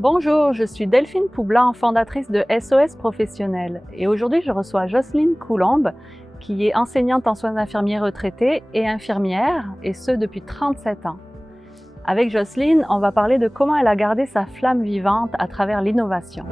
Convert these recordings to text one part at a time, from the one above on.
Bonjour, je suis Delphine Poublan, fondatrice de SOS Professionnel et aujourd'hui je reçois Jocelyne Coulombe qui est enseignante en soins infirmiers retraitée et infirmière et ce depuis 37 ans. Avec Jocelyne, on va parler de comment elle a gardé sa flamme vivante à travers l'innovation.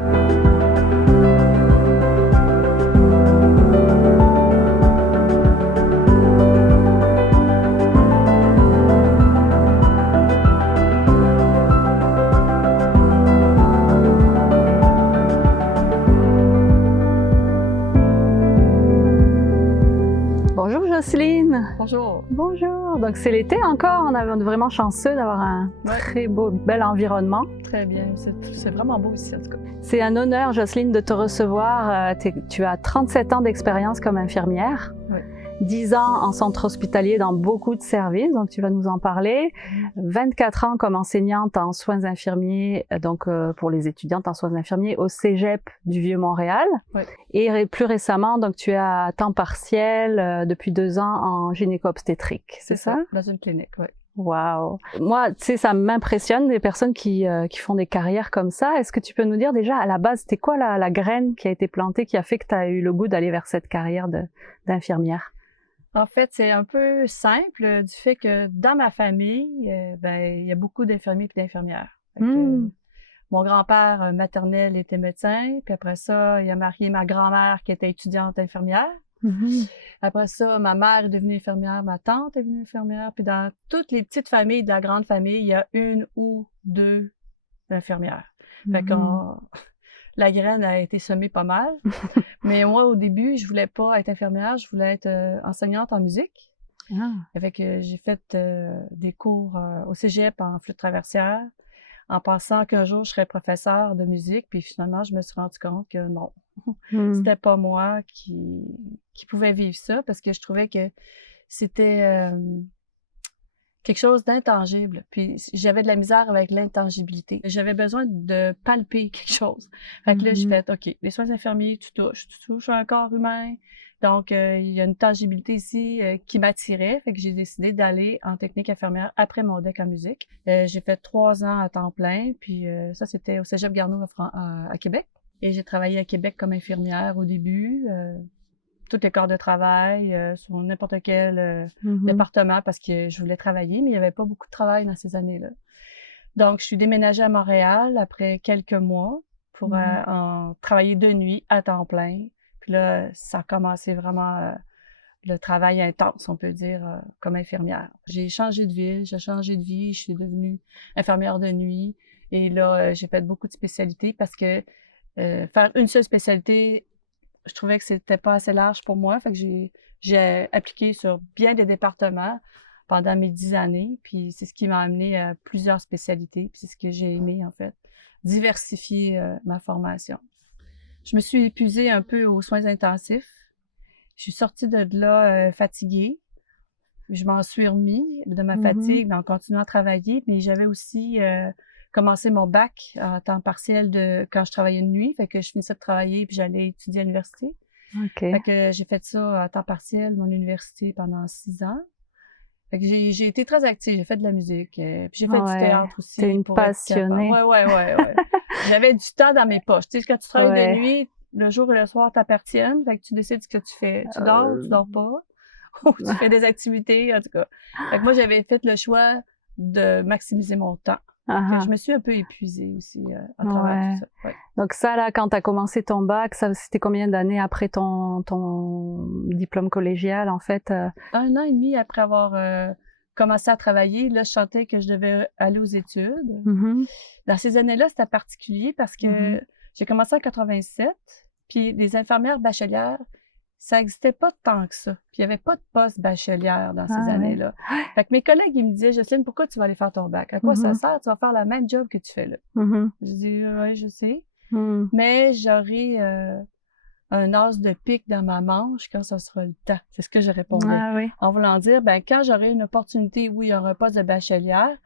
Bonjour Jocelyne. Bonjour. Bonjour. Donc c'est l'été encore, on est vraiment chanceux d'avoir un très bel environnement. Très bien, c'est vraiment beau ici en tout cas. C'est un honneur Jocelyne de te recevoir. Tu as 37 ans d'expérience comme infirmière. Oui. 10 ans en centre hospitalier dans beaucoup de services, donc tu vas nous en parler. 24 ans comme enseignante en soins infirmiers, donc pour les étudiantes en soins infirmiers au Cégep du Vieux-Montréal. Oui. Et plus récemment, donc tu es à temps partiel depuis 2 ans en gynéco-obstétrique, c'est ça? Dans une clinique, oui. Wow. Moi, tu sais, ça m'impressionne des personnes qui font des carrières comme ça. Est-ce que tu peux nous dire déjà à la base, c'était quoi la graine qui a été plantée, qui a fait que tu as eu le goût d'aller vers cette carrière d'infirmière? En fait, c'est un peu simple du fait que dans ma famille, il y a beaucoup d'infirmiers et d'infirmières. Mon grand-père maternel était médecin, puis après ça, il a marié ma grand-mère qui était étudiante infirmière. Après ça, ma mère est devenue infirmière, ma tante est devenue infirmière, puis dans toutes les petites familles de la grande famille, il y a 1 ou 2 infirmières. Fait que la graine a été semée pas mal. Mais moi, au début, je voulais pas être infirmière, je voulais être enseignante en musique. Fait que j'ai fait des cours au cégep en flûte traversière, en pensant qu'un jour, je serais professeure de musique. Puis finalement, je me suis rendu compte que non, c'était pas moi qui pouvais vivre ça, parce que je trouvais que c'était quelque chose d'intangible. Puis j'avais de la misère avec l'intangibilité. J'avais besoin de palper quelque chose. Fait que là, j'ai fait, OK, les soins infirmiers, tu touches un corps humain. Donc, il y a une tangibilité ici qui m'attirait. Fait que j'ai décidé d'aller en technique infirmière après mon DEC en musique. J'ai fait 3 ans à temps plein. Puis ça, c'était au Cégep Garneau à Québec. Et j'ai travaillé à Québec comme infirmière au début. Tous les corps de travail, sur n'importe quel département, parce que je voulais travailler, mais il n'y avait pas beaucoup de travail dans ces années-là. Donc, je suis déménagée à Montréal après quelques mois pour en travailler de nuit à temps plein. Puis là, ça a commencé vraiment le travail intense, on peut dire, comme infirmière. J'ai changé de ville, j'ai changé de vie, je suis devenue infirmière de nuit. Et là, j'ai fait beaucoup de spécialités parce que faire une seule spécialité, je trouvais que c'était pas assez large pour moi. Fait que j'ai appliqué sur bien des départements pendant mes 10 années. Puis c'est ce qui m'a amené à plusieurs spécialités. Puis c'est ce que j'ai aimé, en fait, diversifier ma formation. Je me suis épuisée un peu aux soins intensifs. Je suis sortie de là fatiguée. Je m'en suis remis de ma fatigue en continuant à travailler. Mais j'avais aussi commencé mon bac à temps partiel quand je travaillais de nuit. Fait que je finissais de travailler puis j'allais étudier à l'université. Fait que j'ai fait ça à temps partiel, mon université, pendant 6 ans. Fait que j'ai été très active. J'ai fait de la musique. Puis j'ai fait du théâtre aussi. T'es une passionnée. Ouais. J'avais du temps dans mes poches. Tu sais, quand tu travailles de nuit, le jour et le soir t'appartiennent. Fait que tu décides ce que tu fais. Tu dors pas. Ou tu fais des activités, en tout cas. Fait que moi, j'avais fait le choix de maximiser mon temps. Je me suis un peu épuisée aussi à travers tout ça. Ouais. Donc ça, là, quand tu as commencé ton bac, c'était combien d'années après ton diplôme collégial, en fait? 1 an et demi après avoir commencé à travailler, là, je sentais que je devais aller aux études. Dans ces années-là, c'était particulier parce que j'ai commencé en 87, puis les infirmières bachelières, ça n'existait pas tant que ça. Puis il n'y avait pas de poste bachelière dans ces années-là. Fait que mes collègues, ils me disaient, Jocelyne, pourquoi tu vas aller faire ton bac? À quoi ça sert? Tu vas faire le même job que tu fais là. Je dis, oui, je sais. Mais j'aurai un as de pique dans ma manche quand ça sera le temps. C'est ce que je répondais. En voulant dire, quand j'aurai une opportunité où il y aura un poste de bachelière,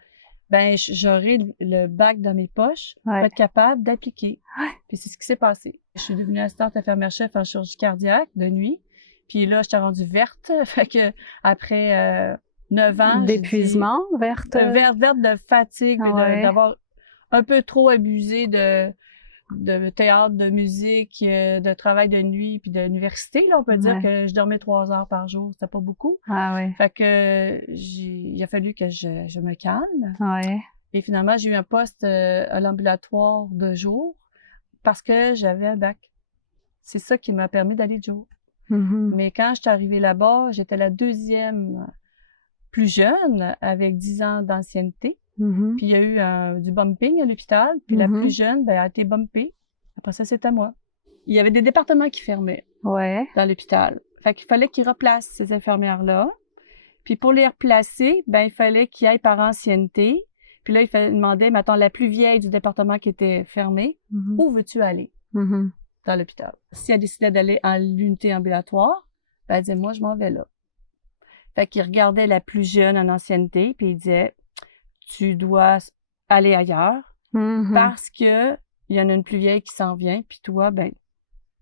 j'aurai le bac dans mes poches pour être capable d'appliquer. Puis c'est ce qui s'est passé. Je suis devenue assistante infirmière-chef en chirurgie cardiaque de nuit. Puis là, j'étais rendue verte. Fait que après 9 ans... D'épuisement, verte? Verte de fatigue, d'avoir un peu trop abusé de théâtre, de musique, de travail de nuit, puis de l'université. Là, on peut dire que je dormais 3 heures par jour. C'était pas beaucoup. Ah ouais. Fait que il a fallu que je me calme. Ouais. Et finalement, j'ai eu un poste à l'ambulatoire de jour parce que j'avais un bac. C'est ça qui m'a permis d'aller de jour. Mais quand je suis arrivée là-bas, j'étais la deuxième plus jeune avec 10 ans d'ancienneté. Puis il y a eu du bumping à l'hôpital. Puis la plus jeune, ben, a été bumpée. Après ça, c'était moi. Il y avait des départements qui fermaient dans l'hôpital. Fait qu'il fallait qu'ils replacent ces infirmières-là. Puis pour les replacer, ben, il fallait qu'ils aillent par ancienneté. Puis là, il fallait demander, mettons, la plus vieille du département qui était fermée, où veux-tu aller dans l'hôpital? Si elle décidait d'aller à l'unité ambulatoire, ben, elle disait, moi, je m'en vais là. Fait qu'il regardait la plus jeune en ancienneté, puis il disait, tu dois aller ailleurs parce que il y en a une plus vieille qui s'en vient, puis toi, ben,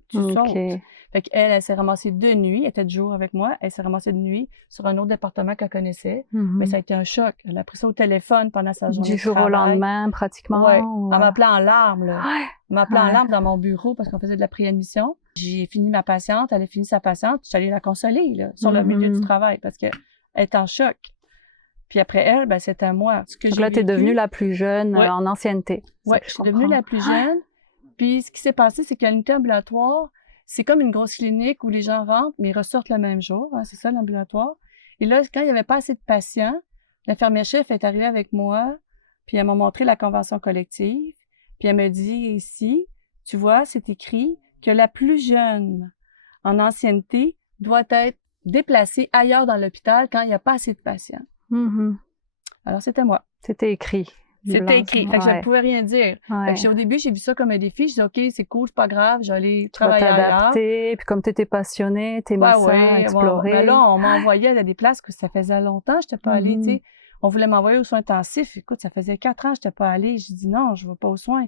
tu sautes. Fait qu'elle, elle s'est ramassée de nuit, elle était de jour avec moi, elle s'est ramassée de nuit sur un autre département qu'elle connaissait, mais ça a été un choc. Elle a pris ça au téléphone pendant sa journée du jour au lendemain, pratiquement. Ouais, en m'appelant en larmes, là. En m'appelant en larmes dans mon bureau parce qu'on faisait de la préadmission. J'ai fini ma patiente, elle a fini sa patiente, je suis allée la consoler, là, sur le milieu du travail parce qu'elle est en choc. Puis après elle, ben, c'était à moi. Donc là, tu es devenue la plus jeune en ancienneté. Oui, je suis devenue la plus jeune. Puis ce qui s'est passé, c'est qu'à l'unité ambulatoire, c'est comme une grosse clinique où les gens rentrent, mais ils ressortent le même jour. Hein, c'est ça, l'ambulatoire. Et là, quand il n'y avait pas assez de patients, l'infirmière-chef est arrivée avec moi, puis elle m'a montré la convention collective. Puis elle me dit ici, tu vois, c'est écrit que la plus jeune en ancienneté doit être déplacée ailleurs dans l'hôpital quand il n'y a pas assez de patients. Alors, c'était moi. C'était écrit. C'était écrit. Fait que je ne pouvais rien dire. Fait que au début, j'ai vu ça comme un défi. Je dis, OK, c'est cool, c'est pas grave, j'allais travailler ailleurs. T'adapter. Puis comme tu étais passionnée, t'aimais ça, explorer. Ben là, on m'envoyait à des places que ça faisait longtemps, je n'étais pas allée, tu sais. On voulait m'envoyer aux soins intensifs. Écoute, ça faisait 4 ans que je n'étais pas allée. J'ai dit, non, je ne vais pas aux soins.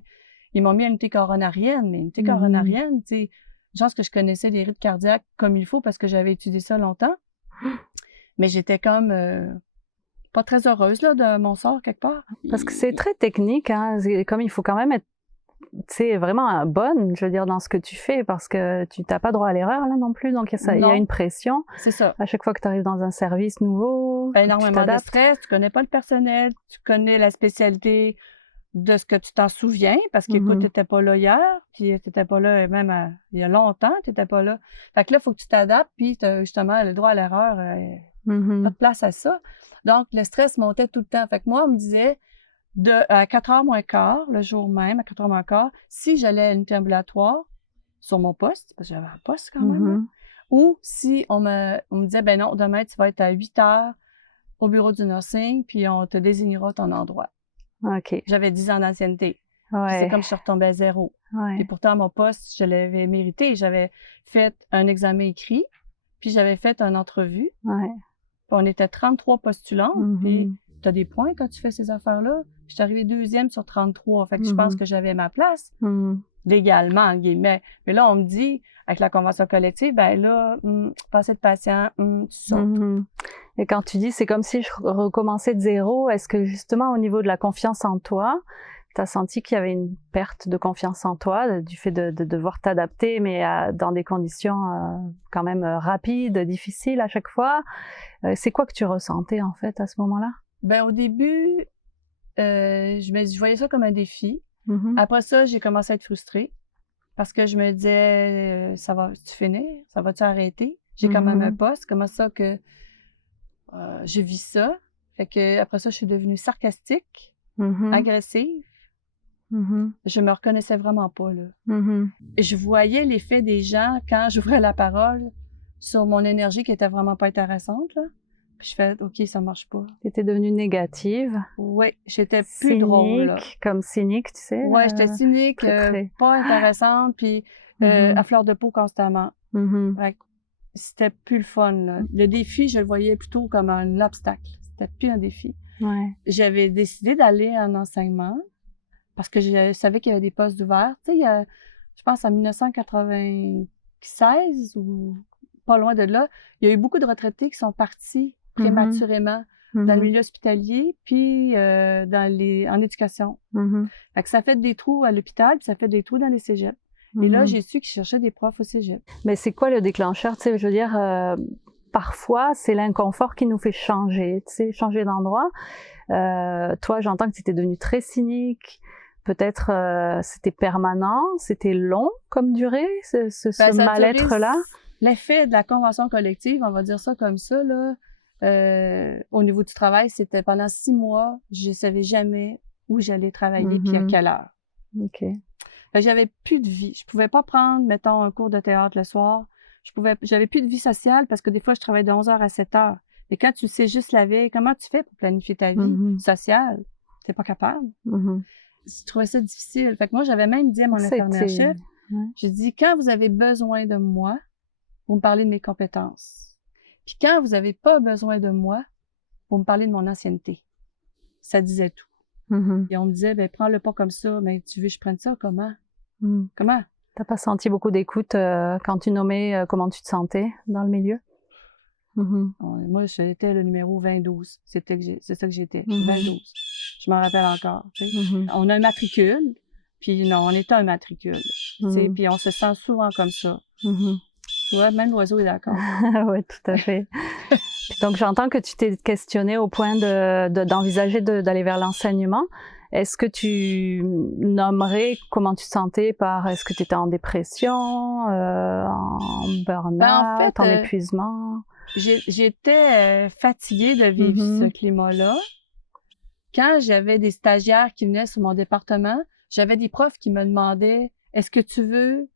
Ils m'ont mis à une unité coronarienne, mais une unité coronarienne, tu sais, je pense que je connaissais les rythmes cardiaques comme il faut parce que j'avais étudié ça longtemps. Mais j'étais comme pas très heureuse là, de mon sort quelque part. Parce que c'est très technique, hein. Comme il faut quand même être vraiment bonne, je veux dire, dans ce que tu fais, parce que tu n'as pas droit à l'erreur là non plus, donc il y a une pression. C'est ça. À chaque fois que tu arrives dans un service nouveau, énormément de stress, tu connais pas le personnel, tu connais la spécialité de ce que tu t'en souviens, parce qu'écoute, tu n'étais pas là hier, puis tu n'étais pas là même il y a longtemps, tu n'étais pas là. Fait que là, il faut que tu t'adaptes, puis tu as justement le droit à l'erreur, pas de place à ça. Donc, le stress montait tout le temps. Fait que moi, on me disait, à 4h moins quart, le jour même, à 4h moins quart, si j'allais à l'unité ambulatoire, sur mon poste, parce que j'avais un poste quand même, ou si on me disait, ben non, demain, tu vas être à 8h au bureau du nursing, puis on te désignera ton endroit. OK. J'avais 10 ans d'ancienneté. C'est comme je suis retombée à 0. Et pourtant, mon poste, je l'avais mérité. J'avais fait un examen écrit, puis j'avais fait une entrevue. Puis on était 33 postulants, puis tu as des points quand tu fais ces affaires-là. Je suis arrivée 2e sur 33. Fait que je pense que j'avais ma place, légalement, en guillemets. Mais là, on me dit, avec la convention collective, ben là, pas assez de patients, tu sautes. Et quand tu dis, c'est comme si je recommençais de zéro, est-ce que justement, au niveau de la confiance en toi, tu as senti qu'il y avait une perte de confiance en toi, du fait de devoir t'adapter, mais dans des conditions quand même rapides, difficiles à chaque fois? C'est quoi que tu ressentais, en fait, à ce moment-là? Ben, au début, je voyais ça comme un défi. Après ça, j'ai commencé à être frustrée parce que je me disais, ça va-tu finir? Ça va-tu arrêter? J'ai quand même un poste. Comment ça que je vis ça? Fait que après ça, je suis devenue sarcastique, agressive. Je me reconnaissais vraiment pas, là. Je voyais l'effet des gens quand j'ouvrais la parole sur mon énergie qui était vraiment pas intéressante, là. Puis je fais, OK, ça marche pas. Tu étais devenue négative. Oui, j'étais plus drôle, là. Comme cynique, tu sais. Oui, j'étais cynique, pas intéressante, puis à fleur de peau constamment. C'était plus le fun, là. Le défi, je le voyais plutôt comme un obstacle. C'était plus un défi. J'avais décidé d'aller en enseignement parce que je savais qu'il y avait des postes ouverts. Tu sais, je pense en 1996 ou pas loin de là, il y a eu beaucoup de retraités qui sont partis prématurément dans le milieu hospitalier, puis en éducation. Fait que ça fait des trous à l'hôpital, puis ça fait des trous dans les cégeps. Et là, j'ai su qu'ils cherchaient des profs au cégep. Mais c'est quoi le déclencheur? Tu sais, je veux dire, parfois, c'est l'inconfort qui nous fait changer, tu sais, changer d'endroit. Toi, j'entends que tu étais devenu très cynique. Peut-être c'était permanent, c'était long comme durée, ce mal-être-là? L'effet de la convention collective, on va dire ça comme ça, là, au niveau du travail, c'était pendant 6 mois, je ne savais jamais où j'allais travailler puis à quelle heure. OK. J'avais plus de vie. Je pouvais pas prendre, mettons, un cours de théâtre le soir. J'avais plus de vie sociale parce que des fois, je travaillais de 11h à 7h. Et quand tu sais juste la veille, comment tu fais pour planifier ta vie sociale? T'es pas capable. Je trouvais ça difficile. Fait que moi, j'avais même dit à mon infirmière-chef, j'ai dit, quand vous avez besoin de moi, vous me parlez de mes compétences. Puis quand vous avez pas besoin de moi, vous me parlez de mon ancienneté. Ça disait tout. Et on me disait, ben prends-le pas comme ça, mais tu veux que je prenne ça, comment? Comment? T'as pas senti beaucoup d'écoute quand tu nommais comment tu te sentais dans le milieu? Moi, j'étais le numéro 2012. C'est ça que j'étais. 2012. Je m'en rappelle encore. On a un matricule, puis non, on était un matricule. Puis on se sent souvent comme ça. Tu vois, même l'oiseau est d'accord. Oui, tout à fait. Donc, j'entends que tu t'es questionné au point d'envisager d'aller vers l'enseignement. Est-ce que tu nommerais comment tu te sentais par est-ce que tu étais en dépression, en burn-out, en épuisement? J'étais fatiguée de vivre ce climat-là. Quand j'avais des stagiaires qui venaient sur mon département, j'avais des profs qui me demandaient « Est-ce que tu veux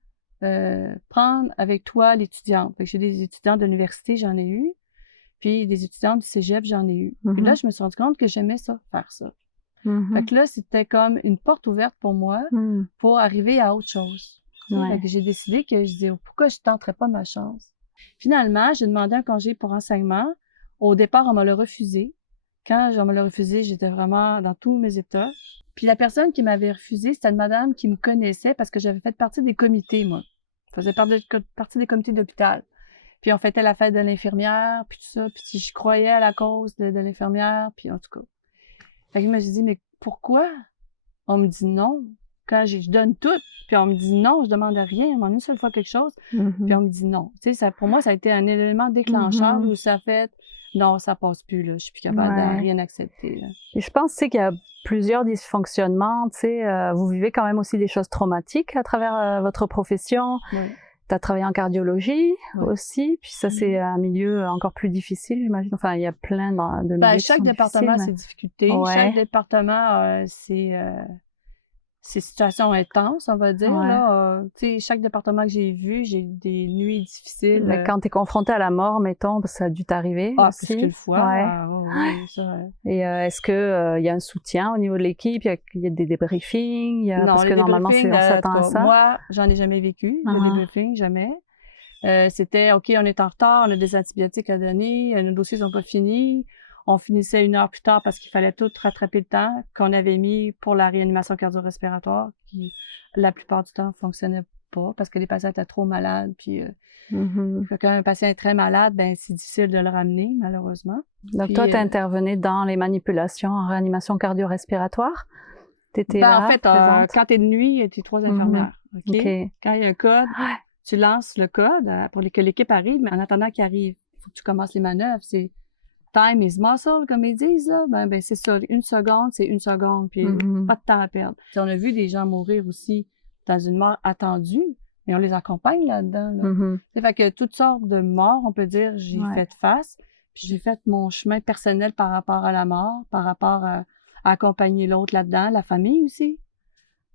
prendre avec toi l'étudiante? » J'ai des étudiants de l'université, j'en ai eu. Puis des étudiants du cégep, j'en ai eu. Puis là, je me suis rendu compte que j'aimais ça, faire ça. Fait que là, c'était comme une porte ouverte pour moi pour arriver à autre chose. Fait que j'ai décidé que je disais pourquoi je ne tenterais pas ma chance. Finalement, j'ai demandé un congé pour enseignement. Au départ, on me l'a refusé. Quand on me l'a refusé, j'étais vraiment dans tous mes états. Puis la personne qui m'avait refusé, c'était une madame qui me connaissait parce que j'avais fait partie des comités, moi. Je faisais partie des comités d'hôpital. Puis on fêtait la fête de l'infirmière, puis tout ça. Puis je croyais à la cause de l'infirmière, puis en tout cas. Fait que je me suis dit, mais pourquoi on me dit non quand je donne tout, puis on me dit non, je demande rien, on demande une seule fois quelque chose, puis on me dit non. Tu sais, pour moi, ça a été un élément déclencheur où ça fait non, ça passe plus, là, je suis plus capable de rien accepter. Là. Et je pense, tu sais, qu'il y a plusieurs dysfonctionnements, tu sais, vous vivez quand même aussi des choses traumatiques à travers votre profession. Tu as travaillé en cardiologie aussi, puis ça, c'est un milieu encore plus difficile, j'imagine. Enfin, il y a plein de milieux qui chaque sont département a difficiles, ses difficultés. Chaque département ses situations intenses, on va dire. Là, chaque département que j'ai vu, j'ai eu des nuits difficiles. Mais quand tu es confronté à la mort, mettons, ça a dû t'arriver aussi. Plus qu'une fois. Et est-ce qu'il y a un soutien au niveau de l'équipe? Il y a des débriefings? Non, parce que normalement, on s'attend à ça. Moi, j'en ai jamais vécu, le débriefing, jamais. C'était, OK, on est en retard, on a des antibiotiques à donner, nos dossiers sont pas finis. On finissait 1 heure plus tard parce qu'il fallait tout rattraper le temps qu'on avait mis pour la réanimation cardio-respiratoire qui, la plupart du temps, fonctionnait pas parce que les patients étaient trop malades. Puis, quand un patient est très malade, ben c'est difficile de le ramener, malheureusement. Donc, puis, toi, tu intervenais dans les manipulations en réanimation cardio-respiratoire? T'étais là, en fait, quand tu es de nuit, il y a 3 infirmières. Okay? Quand il y a un code, tu lances le code pour que l'équipe arrive, mais en attendant qu'il arrive, il faut que tu commences les manœuvres. C'est time is muscle, comme ils disent, là. Ben c'est ça. 1 seconde, c'est 1 seconde, puis pas de temps à perdre. Puis on a vu des gens mourir aussi dans une mort attendue, mais on les accompagne là-dedans. Là. Fait que toutes sortes de morts, on peut dire, j'ai fait face. Puis j'ai fait mon chemin personnel par rapport à la mort, par rapport à accompagner l'autre là-dedans, la famille aussi.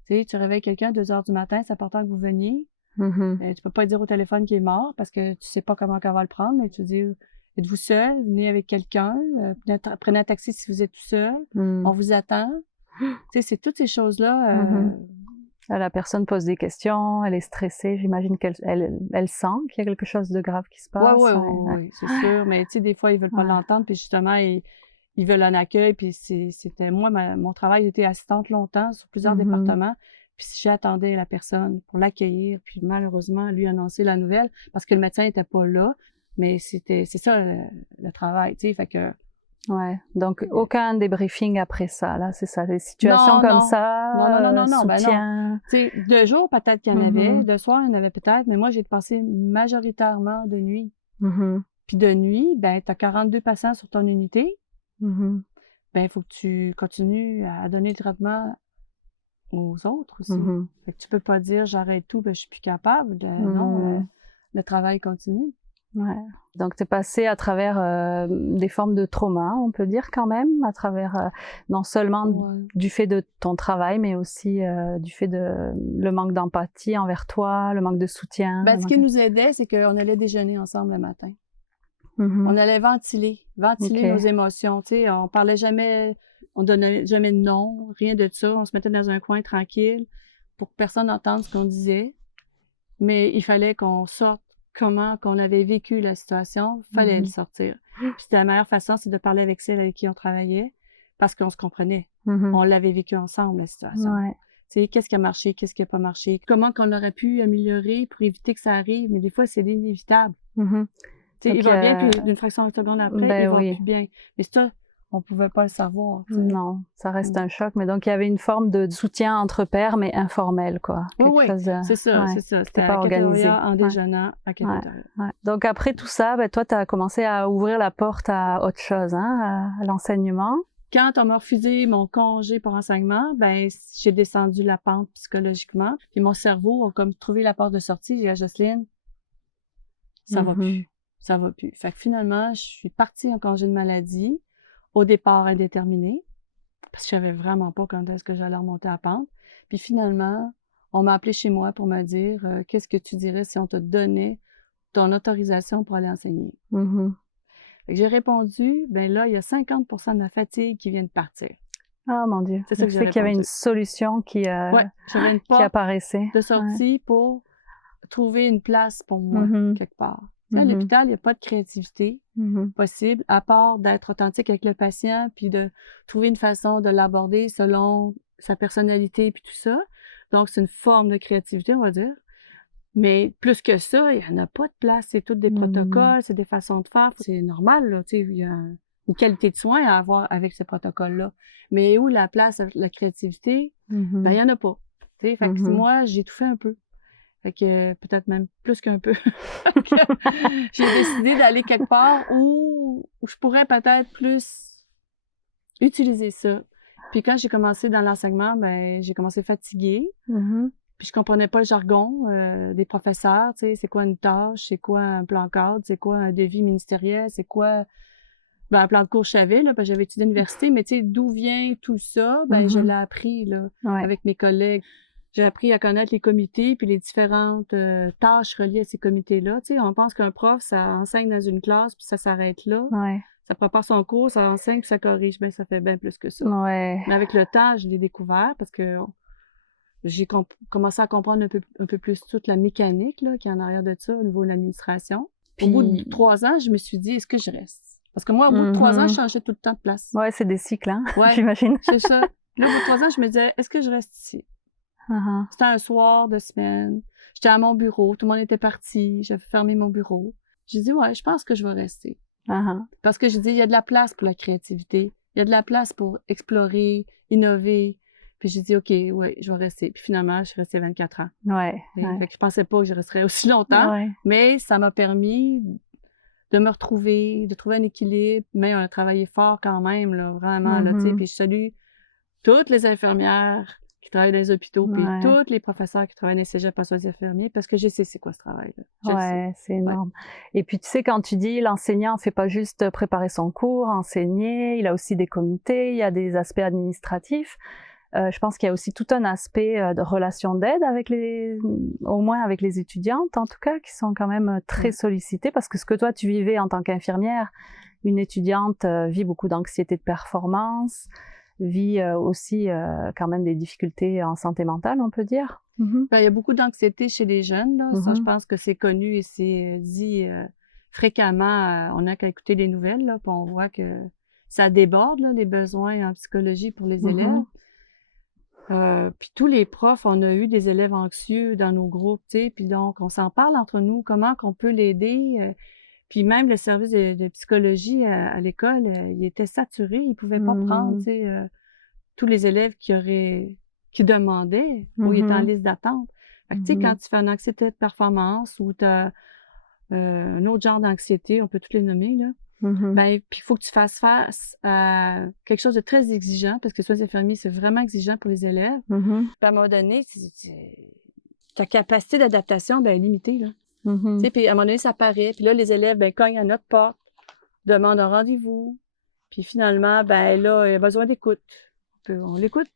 Tu sais, tu réveilles quelqu'un à 2 heures du matin, c'est important que vous veniez. Tu peux pas dire au téléphone qu'il est mort parce que tu sais pas comment on va le prendre, mais tu dis... Êtes-vous seul? Venez avec quelqu'un? Prenez un taxi si vous êtes tout seul. On vous attend. Tu sais, c'est toutes ces choses-là. La personne pose des questions, elle est stressée. J'imagine qu'elle sent qu'il y a quelque chose de grave qui se passe. Oui, c'est sûr. Mais tu sais, des fois, ils veulent pas l'entendre. Puis justement, ils veulent un accueil. Puis c'était moi, mon travail, j'étais assistante longtemps sur plusieurs départements. Puis j'attendais la personne pour l'accueillir. Puis malheureusement, lui annoncer la nouvelle parce que le médecin était pas là. Mais c'est ça le travail, tu sais, fait que Ouais. Donc, aucun débriefing après ça, là, c'est ça. Des situations Non, comme non. ça, Non, ben non. soutien. Tu sais, de jour, peut-être qu'il y en avait, Mhm. de soir, il y en avait peut-être, mais moi, j'ai passé majoritairement de nuit. Mhm. Puis de nuit, ben, tu as 42 patients sur ton unité, Mhm. ben, il faut que tu continues à donner le traitement aux autres aussi. Mhm. Fait que tu peux pas dire j'arrête tout, ben, je suis plus capable. Non, Mhm. le travail continue. Ouais. Donc, tu es passé à travers des formes de trauma, on peut dire quand même, à travers non seulement Ouais. du fait de ton travail, mais aussi du fait de le manque d'empathie envers toi, le manque de soutien. Ben, le ce manque qui nous aidait, c'est qu'on allait déjeuner ensemble le matin. Mhm. On allait ventiler Ok. nos émotions. Tu sais, on parlait jamais, on donnait jamais de nom, rien de ça. On se mettait dans un coin tranquille pour que personne n'entende ce qu'on disait. Mais il fallait qu'on sorte comment qu'on avait vécu la situation. Il fallait le Mhm. sortir. Puis c'était la meilleure façon, c'est de parler avec celle avec qui on travaillait parce qu'on se comprenait. Mhm. On l'avait vécu ensemble, la situation. Ouais. Tu sais, qu'est-ce qui a marché, qu'est-ce qui n'a pas marché, comment qu'on aurait pu améliorer pour éviter que ça arrive. Mais des fois, c'est l'inévitable. Mhm. Tu sais, il Donc, va bien, puis d'une fraction de seconde après, il ben va oui. plus bien. Mais ça, on pouvait pas le savoir. Tu sais. Non, ça reste Mm. un choc. Mais donc, il y avait une forme de soutien entre pairs, mais informel, quoi. Oui, Quelque oui, chose de... c'est ça, Ouais. c'est ça. C'était C'était pas à organisé. cafétéria, en Ouais. déjeunant, à Ouais. cafétéria. Ouais. Donc, après tout ça, ben, toi, tu as commencé à ouvrir la porte à autre chose, hein, à l'enseignement. Quand on m'a refusé mon congé pour enseignement, ben j'ai descendu la pente psychologiquement. Puis mon cerveau a comme trouvé la porte de sortie. J'ai dit à Jocelyne, ça va plus. Ça va plus. Fait que finalement, je suis partie en congé de maladie, au départ indéterminé, parce que je savais vraiment pas quand est-ce que j'allais remonter la pente. Puis finalement, on m'a appelé chez moi pour me dire qu'est-ce que tu dirais si on te donnait ton autorisation pour aller enseigner. Mhm. Fait que j'ai répondu, ben là, il y a 50% de ma fatigue qui vient de partir. Ah, mon Dieu. C'est ça Donc, que j'ai c'est qu'il y avait une répondu. solution Ouais, j'avais une qui porte apparaissait. de Ouais. sortie pour trouver une place pour moi, Mhm. quelque part. Tu sais, à Mhm. l'hôpital, il n'y a pas de créativité Mhm. possible, à part d'être authentique avec le patient, puis de trouver une façon de l'aborder selon sa personnalité, puis tout ça. Donc, c'est une forme de créativité, on va dire. Mais plus que ça, il n'y en a pas de place. C'est tous des Mhm. protocoles, c'est des façons de faire. C'est normal, là, tu sais, il y a une qualité de soin à avoir avec ces protocoles-là. Mais où la place, la créativité, Mhm. ben, il n'y en a pas. Tu sais, fait que Mhm. moi, j'ai tout fait un peu. Fait que peut-être même plus qu'un peu. Fait que j'ai décidé d'aller quelque part où je pourrais peut-être plus utiliser ça. Puis quand j'ai commencé dans l'enseignement, ben j'ai commencé fatiguée. Mhm. Puis je comprenais pas le jargon des professeurs, tu sais, c'est quoi une tâche, c'est quoi un plan cadre, c'est quoi un devis ministériel, c'est quoi ben, un plan de cours je savais, là, parce que j'avais étudié à l'université, mais tu sais, d'où vient tout ça, ben je Mhm. l'ai appris là, Ouais. avec mes collègues. J'ai appris à connaître les comités puis les différentes tâches reliées à ces comités-là. Tu sais, on pense qu'un prof, ça enseigne dans une classe puis ça s'arrête là. Ouais. Ça prépare son cours, ça enseigne puis ça corrige. Ben, ça fait bien plus que ça. Ouais. Mais avec le temps, je l'ai découvert parce que j'ai commencé à comprendre un peu plus toute la mécanique là, qui est en arrière de ça au niveau de l'administration. Au bout de 3 ans, je me suis dit, est-ce que je reste? Parce que moi, au bout de 3 ans, je changeais tout le temps de place. Ouais, c'est des cycles, hein, Ouais, j'imagine. c'est ça. Là, au bout de 3 ans, je me disais, est-ce que je reste ici? Uh-huh. C'était un soir de semaine. J'étais à mon bureau, tout le monde était parti, j'avais fermé mon bureau. J'ai dit, ouais, je pense que je vais rester. Uh-huh. Parce que j'ai dit, il y a de la place pour la créativité. Il y a de la place pour explorer, innover. Puis j'ai dit, OK, ouais, je vais rester. Puis finalement, je suis restée 24 ans. Ouais. Ouais. Fait que je pensais pas que je resterais aussi longtemps, Ouais. mais ça m'a permis de me retrouver, de trouver un équilibre. Mais on a travaillé fort quand même, là, vraiment, là, tu sais. Mhm. Puis je salue toutes les infirmières qui travaillent dans les hôpitaux, puis Ouais. tous les professeurs qui travaillent dans les cégeps à soins infirmiers, parce que je sais c'est quoi ce travail-là. Je le sais. Ouais, c'est énorme. Et puis tu sais, quand tu dis l'enseignant fait pas juste préparer son cours, enseigner, il a aussi des comités, il y a des aspects administratifs. Je pense qu'il y a aussi tout un aspect de relation d'aide avec au moins avec les étudiantes en tout cas, qui sont quand même très sollicitées, parce que ce que toi tu vivais en tant qu'infirmière, une étudiante vit beaucoup d'anxiété de performance, vit aussi quand même des difficultés en santé mentale, on peut dire. Mm-hmm. Ben, il y a beaucoup d'anxiété chez les jeunes, là. Ça, je Mm-hmm. pense que c'est connu et c'est dit fréquemment. On n'a qu'à écouter les nouvelles, là, puis on voit que ça déborde, là, les besoins en psychologie pour les élèves. Puis tous les profs, on a eu des élèves anxieux dans nos groupes, tu sais, puis donc on s'en parle entre nous, comment qu'on peut l'aider. Puis même le service de psychologie à l'école, il était saturé. Ils ne pouvaient pas prendre, tu sais, tous les élèves qui demandaient ou ils étaient en liste d'attente. Fait que, tu sais, quand tu fais une anxiété de performance ou tu as un autre genre d'anxiété, on peut tous les nommer, là, ben, puis il faut que tu fasses face à quelque chose de très exigeant, parce que soins infirmiers, c'est vraiment exigeant pour les élèves. Puis à un moment donné, ta capacité d'adaptation, ben, est limitée, là. Tu sais, puis à un moment donné, ça paraît. Puis là, les élèves, ben, cognent à notre porte, demandent un rendez-vous. Puis finalement, ben là, il y a besoin d'écoute. On l'écoute.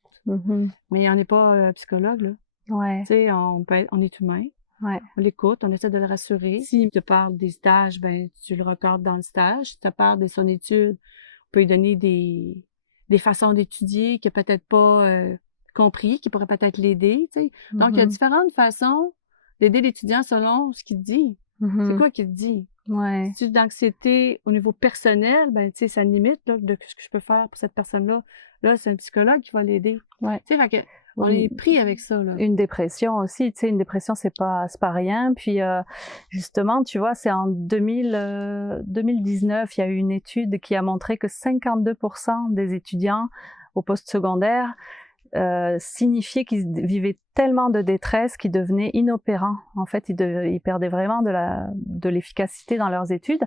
Mais on n'est pas psychologue, là. Ouais. Tu sais, on est humain. Ouais. On l'écoute, on essaie de le rassurer. S'il te parle des stages, ben tu le recordes dans le stage. Si tu parles de son étude, on peut lui donner des façons d'étudier qu'il n'a peut-être pas compris, qui pourraient peut-être l'aider, tu sais. Donc, il y a différentes façons d'aider l'étudiant selon ce qu'il te dit. C'est quoi qu'il te dit? Ouais. Si tu as d'anxiété au niveau personnel, ben, tu sais, ça limite là, de ce que je peux faire pour cette personne-là. Là, c'est un psychologue qui va l'aider. Ouais. Tu sais, fait que on est pris avec ça, là. Une dépression aussi, tu sais, une dépression, c'est pas rien. Puis, justement, tu vois, c'est en 2019, il y a eu une étude qui a montré que 52% des étudiants au post-secondaire signifiait qu'ils vivaient tellement de détresse qu'ils devenaient inopérants. En fait, ils perdaient vraiment de l'efficacité dans leurs études.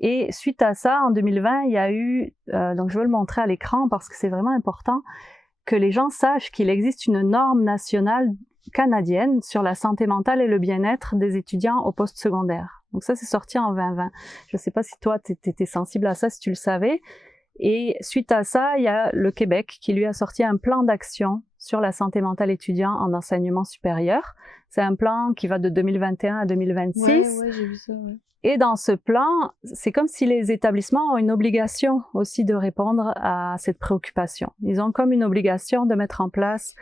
Et suite à ça, en 2020, il y a eu, donc je veux le montrer à l'écran parce que c'est vraiment important, que les gens sachent qu'il existe une norme nationale canadienne sur la santé mentale et le bien-être des étudiants au post-secondaire. Donc ça, c'est sorti en 2020. Je ne sais pas si toi, tu étais sensible à ça, si tu le savais. Et suite à ça, il y a le Québec qui lui a sorti un plan d'action sur la santé mentale étudiant en enseignement supérieur. C'est un plan qui va de 2021 à 2026. Ouais, j'ai vu ça, ouais. Et dans ce plan, c'est comme si les établissements ont une obligation aussi de répondre à cette préoccupation. Ils ont comme une obligation de mettre en place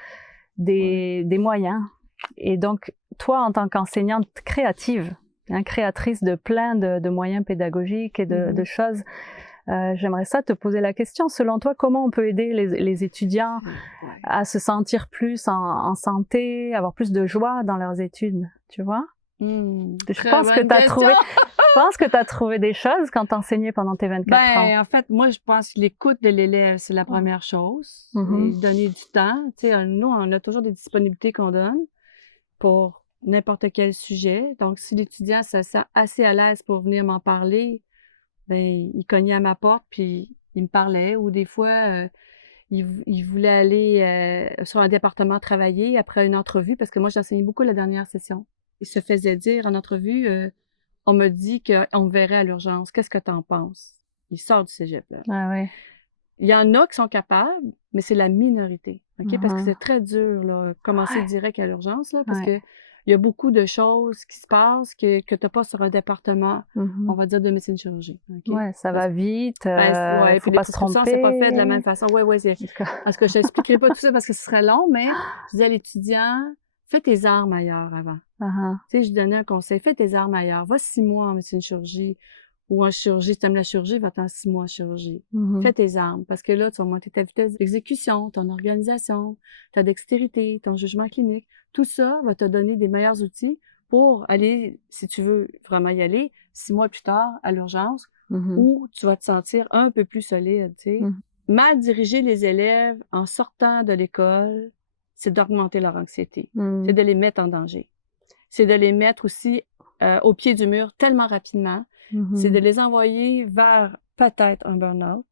des moyens. Et donc, toi, en tant qu'enseignante créative, créatrice de plein de moyens pédagogiques et de choses, j'aimerais ça te poser la question. Selon toi, comment on peut aider les étudiants à se sentir plus en santé, avoir plus de joie dans leurs études, tu vois? Je pense que tu as trouvé des choses quand tu enseignais pendant tes 24 ans. En fait, moi, je pense que l'écoute de l'élève, c'est la première chose. Et donner du temps. Tu sais, nous, on a toujours des disponibilités qu'on donne pour n'importe quel sujet. Donc, si l'étudiant se sent assez à l'aise pour venir m'en parler, ben, il cognait à ma porte, puis il me parlait. Ou des fois, il voulait aller sur un département travailler après une entrevue, parce que moi, j'enseignais beaucoup la dernière session. Il se faisait dire en entrevue, on me dit qu'on me verrait à l'urgence. Qu'est-ce que tu en penses? Il sort du cégep, là. Ah ouais. Il y en a qui sont capables, mais c'est la minorité. OK? Parce que c'est très dur, là, commencer direct à l'urgence, là, parce que il y a beaucoup de choses qui se passent que tu n'as pas sur un département, on va dire, de médecine chirurgie. Okay? Ouais, ça va vite. Ouais, faut puis pas se tromper. c'est pas fait de la même façon. Ouais, parce que je t'expliquerai pas tout ça parce que ce serait long, mais je dis à l'étudiant, fais tes armes ailleurs avant. Tu sais, je lui donnais un conseil, fais tes armes ailleurs. Va 6 mois en médecine chirurgie ou en chirurgie. Si tu aimes la chirurgie, va-t'en 6 mois en chirurgie. Fais tes armes parce que là, tu vas monter ta vitesse d'exécution, ton organisation, ta dextérité, ton jugement clinique. Tout ça va te donner des meilleurs outils pour aller, si tu veux vraiment y aller, 6 mois plus tard à l'urgence où tu vas te sentir un peu plus solide, tu sais. Mal diriger les élèves en sortant de l'école, c'est d'augmenter leur anxiété. C'est de les mettre en danger. C'est de les mettre aussi au pied du mur tellement rapidement. C'est de les envoyer vers peut-être un burn-out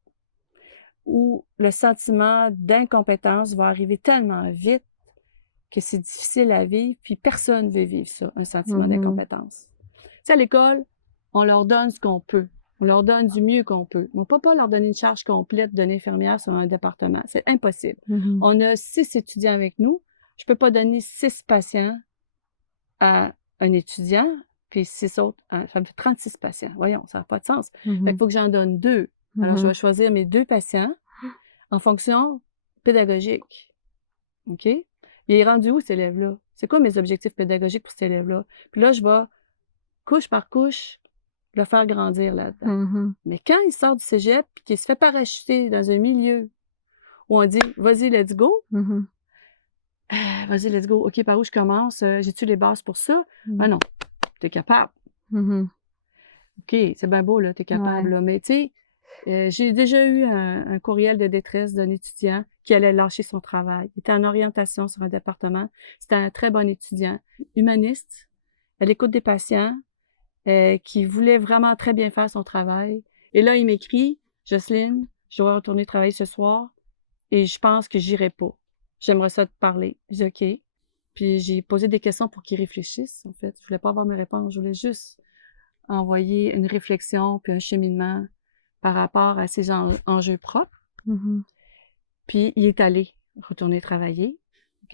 où le sentiment d'incompétence va arriver tellement vite que c'est difficile à vivre, puis personne ne veut vivre ça, un sentiment d'incompétence. Tu sais, à l'école, on leur donne ce qu'on peut. On leur donne du mieux qu'on peut. On ne peut pas leur donner une charge complète d'une infirmière sur un département. C'est impossible. On a 6 étudiants avec nous. Je ne peux pas donner 6 patients à un étudiant, puis 6 autres, ça me fait 36 patients. Voyons, ça n'a pas de sens. Il faut que j'en donne 2. Alors, je vais choisir mes 2 patients en fonction pédagogique. OK? Il est rendu où, cet élève-là? C'est quoi mes objectifs pédagogiques pour cet élève-là? Puis là, je vais, couche par couche, le faire grandir là-dedans. Mais quand il sort du cégep et qu'il se fait parachuter dans un milieu où on dit « Vas-y, let's go », vas-y, let's go. OK, par où je commence? J'ai-tu les bases pour ça? Ah non, tu es capable. OK, c'est bien beau, là, t'es capable, Ouais. là. Mais tu sais, j'ai déjà eu un courriel de détresse d'un étudiant qui allait lâcher son travail. Il était en orientation sur un département. C'était un très bon étudiant, humaniste, à l'écoute des patients, qui voulait vraiment très bien faire son travail. Et là, il m'écrit: «Jocelyne, je dois retourner travailler ce soir et je pense que j'irai pas. J'aimerais ça te parler.» Je dis: «OK.» Puis j'ai posé des questions pour qu'il réfléchisse, en fait. Je voulais pas avoir mes réponses, je voulais juste envoyer une réflexion puis un cheminement par rapport à ses enjeux propres. Mhm. Puis il est allé retourner travailler.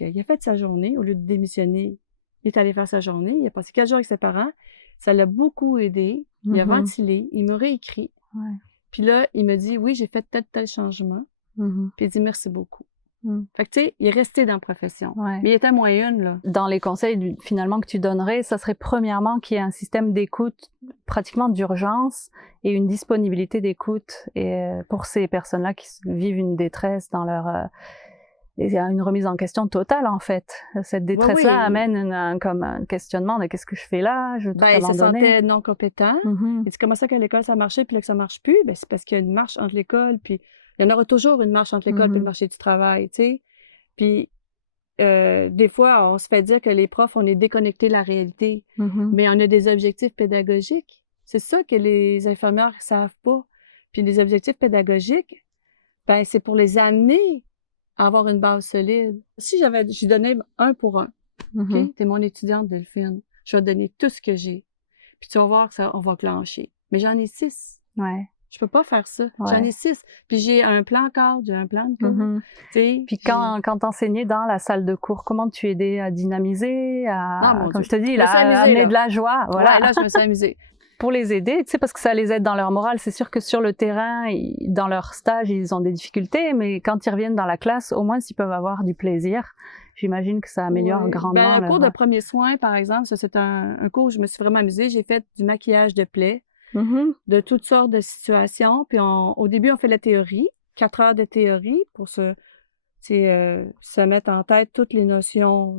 Donc, il a fait sa journée. Au lieu de démissionner, il est allé faire sa journée. Il a passé 4 jours avec ses parents. Ça l'a beaucoup aidé. Il a Mhm. ventilé. Il m'a réécrit. Ouais. Puis là, il me dit: «Oui, j'ai fait tel changement.» Mhm. Puis il dit: «Merci beaucoup.» Mhm. Fait que, tu sais, il est resté dans la profession. Ouais. Mais il était moins une, là. Dans les conseils finalement que tu donnerais, ça serait premièrement qu'il y ait un système d'écoute pratiquement d'urgence et une disponibilité d'écoute pour ces personnes-là qui vivent une détresse dans leur... il y a une remise en question totale, en fait. Cette détresse-là Oui. amène comme un questionnement de qu'est-ce que je fais là, je veux tout Ben, il se abandonner. sentait non compétent. Mhm. Il dit: «Comment ça qu'à l'école, ça marchait, puis là, que ça marche plus?» Ben, c'est parce qu'il y a une marche entre l'école, puis il y en aura toujours une marche entre l'école puis le marché du travail, tu sais? Puis, des fois, on se fait dire que les profs, on est déconnectés de la réalité, Mhm. mais on a des objectifs pédagogiques. C'est ça que les infirmières savent pas. Puis les objectifs pédagogiques, ben, c'est pour les amener à avoir une base solide. Si je donnais 1 pour 1, Mhm. OK? Tu es mon étudiante, Delphine. Je vais te donner tout ce que j'ai. Puis tu vas voir que ça, on va clencher. Mais j'en ai 6. Ouais. Je peux pas faire ça. J'en Ouais. ai 6. Puis j'ai un plan cadre, j'ai un plan de cours. Mhm. Tu sais, Puis quand t'enseignais dans la salle de cours, comment tu aidais à dynamiser, Ah, mon comme Dieu. je te dis, Je me là, suis à amusée, amener là. de la joie, voilà. Ouais, là, je me suis amusée. Pour les aider, tu sais, parce que ça les aide dans leur morale. C'est sûr que sur le terrain, dans leur stage, ils ont des difficultés, mais quand ils reviennent dans la classe, au moins s'ils peuvent avoir du plaisir, j'imagine que ça améliore Ouais. grandement Ben, un cours de leur... premiers soins, par exemple, ça, c'est un cours où je me suis vraiment amusée. J'ai fait du maquillage de plaies, Mhm. de toutes sortes de situations. Puis au début, on fait la théorie, 4 heures de théorie pour se mettre en tête toutes les notions